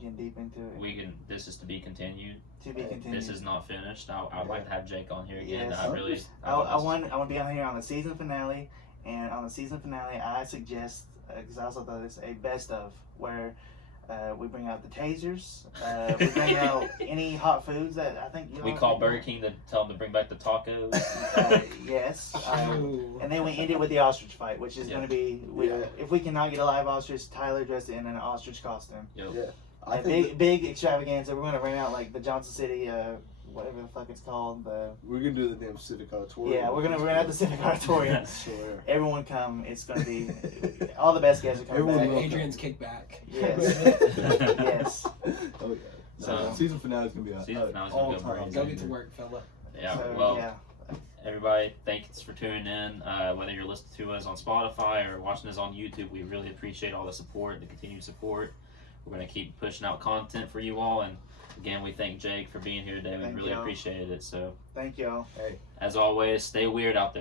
Getting deep into it. This is to be continued. To be continued. This is not finished. I'd like to have Jake on here again. Yes. I I want to be on here on the season finale, and on the season finale, I suggest because I also thought this a best of where we bring out the tasers, we bring out any hot foods that I think you. We call Burger King to tell them to bring back the tacos. Yes, and then we end it with the ostrich fight, which is going to be if we cannot get a live ostrich, Tyler dressed in an ostrich costume. Yep. Yeah. A big extravaganza. We're going to bring out like the Johnson City. Whatever the fuck it's called. We're gonna do the damn Civic Auditorium. Yeah, we're gonna run out the Civic Auditorium. Sure. Everyone come. It's gonna be all the best guys are coming Everyone back. Adrian's kickback. Yes. Yes. Okay. So, season finale is gonna be season finale's all gonna go time. crazy. Go get to work, fella. Yeah. So, Well, yeah. everybody, thanks for tuning in. Whether you're listening to us on Spotify or watching us on YouTube, we really appreciate all the support, the continued support. We're gonna keep pushing out content for you all, and again, we thank Jake for being here today. We Thank really y'all. appreciated it. So, Thank y'all. Hey. as always, stay weird out there.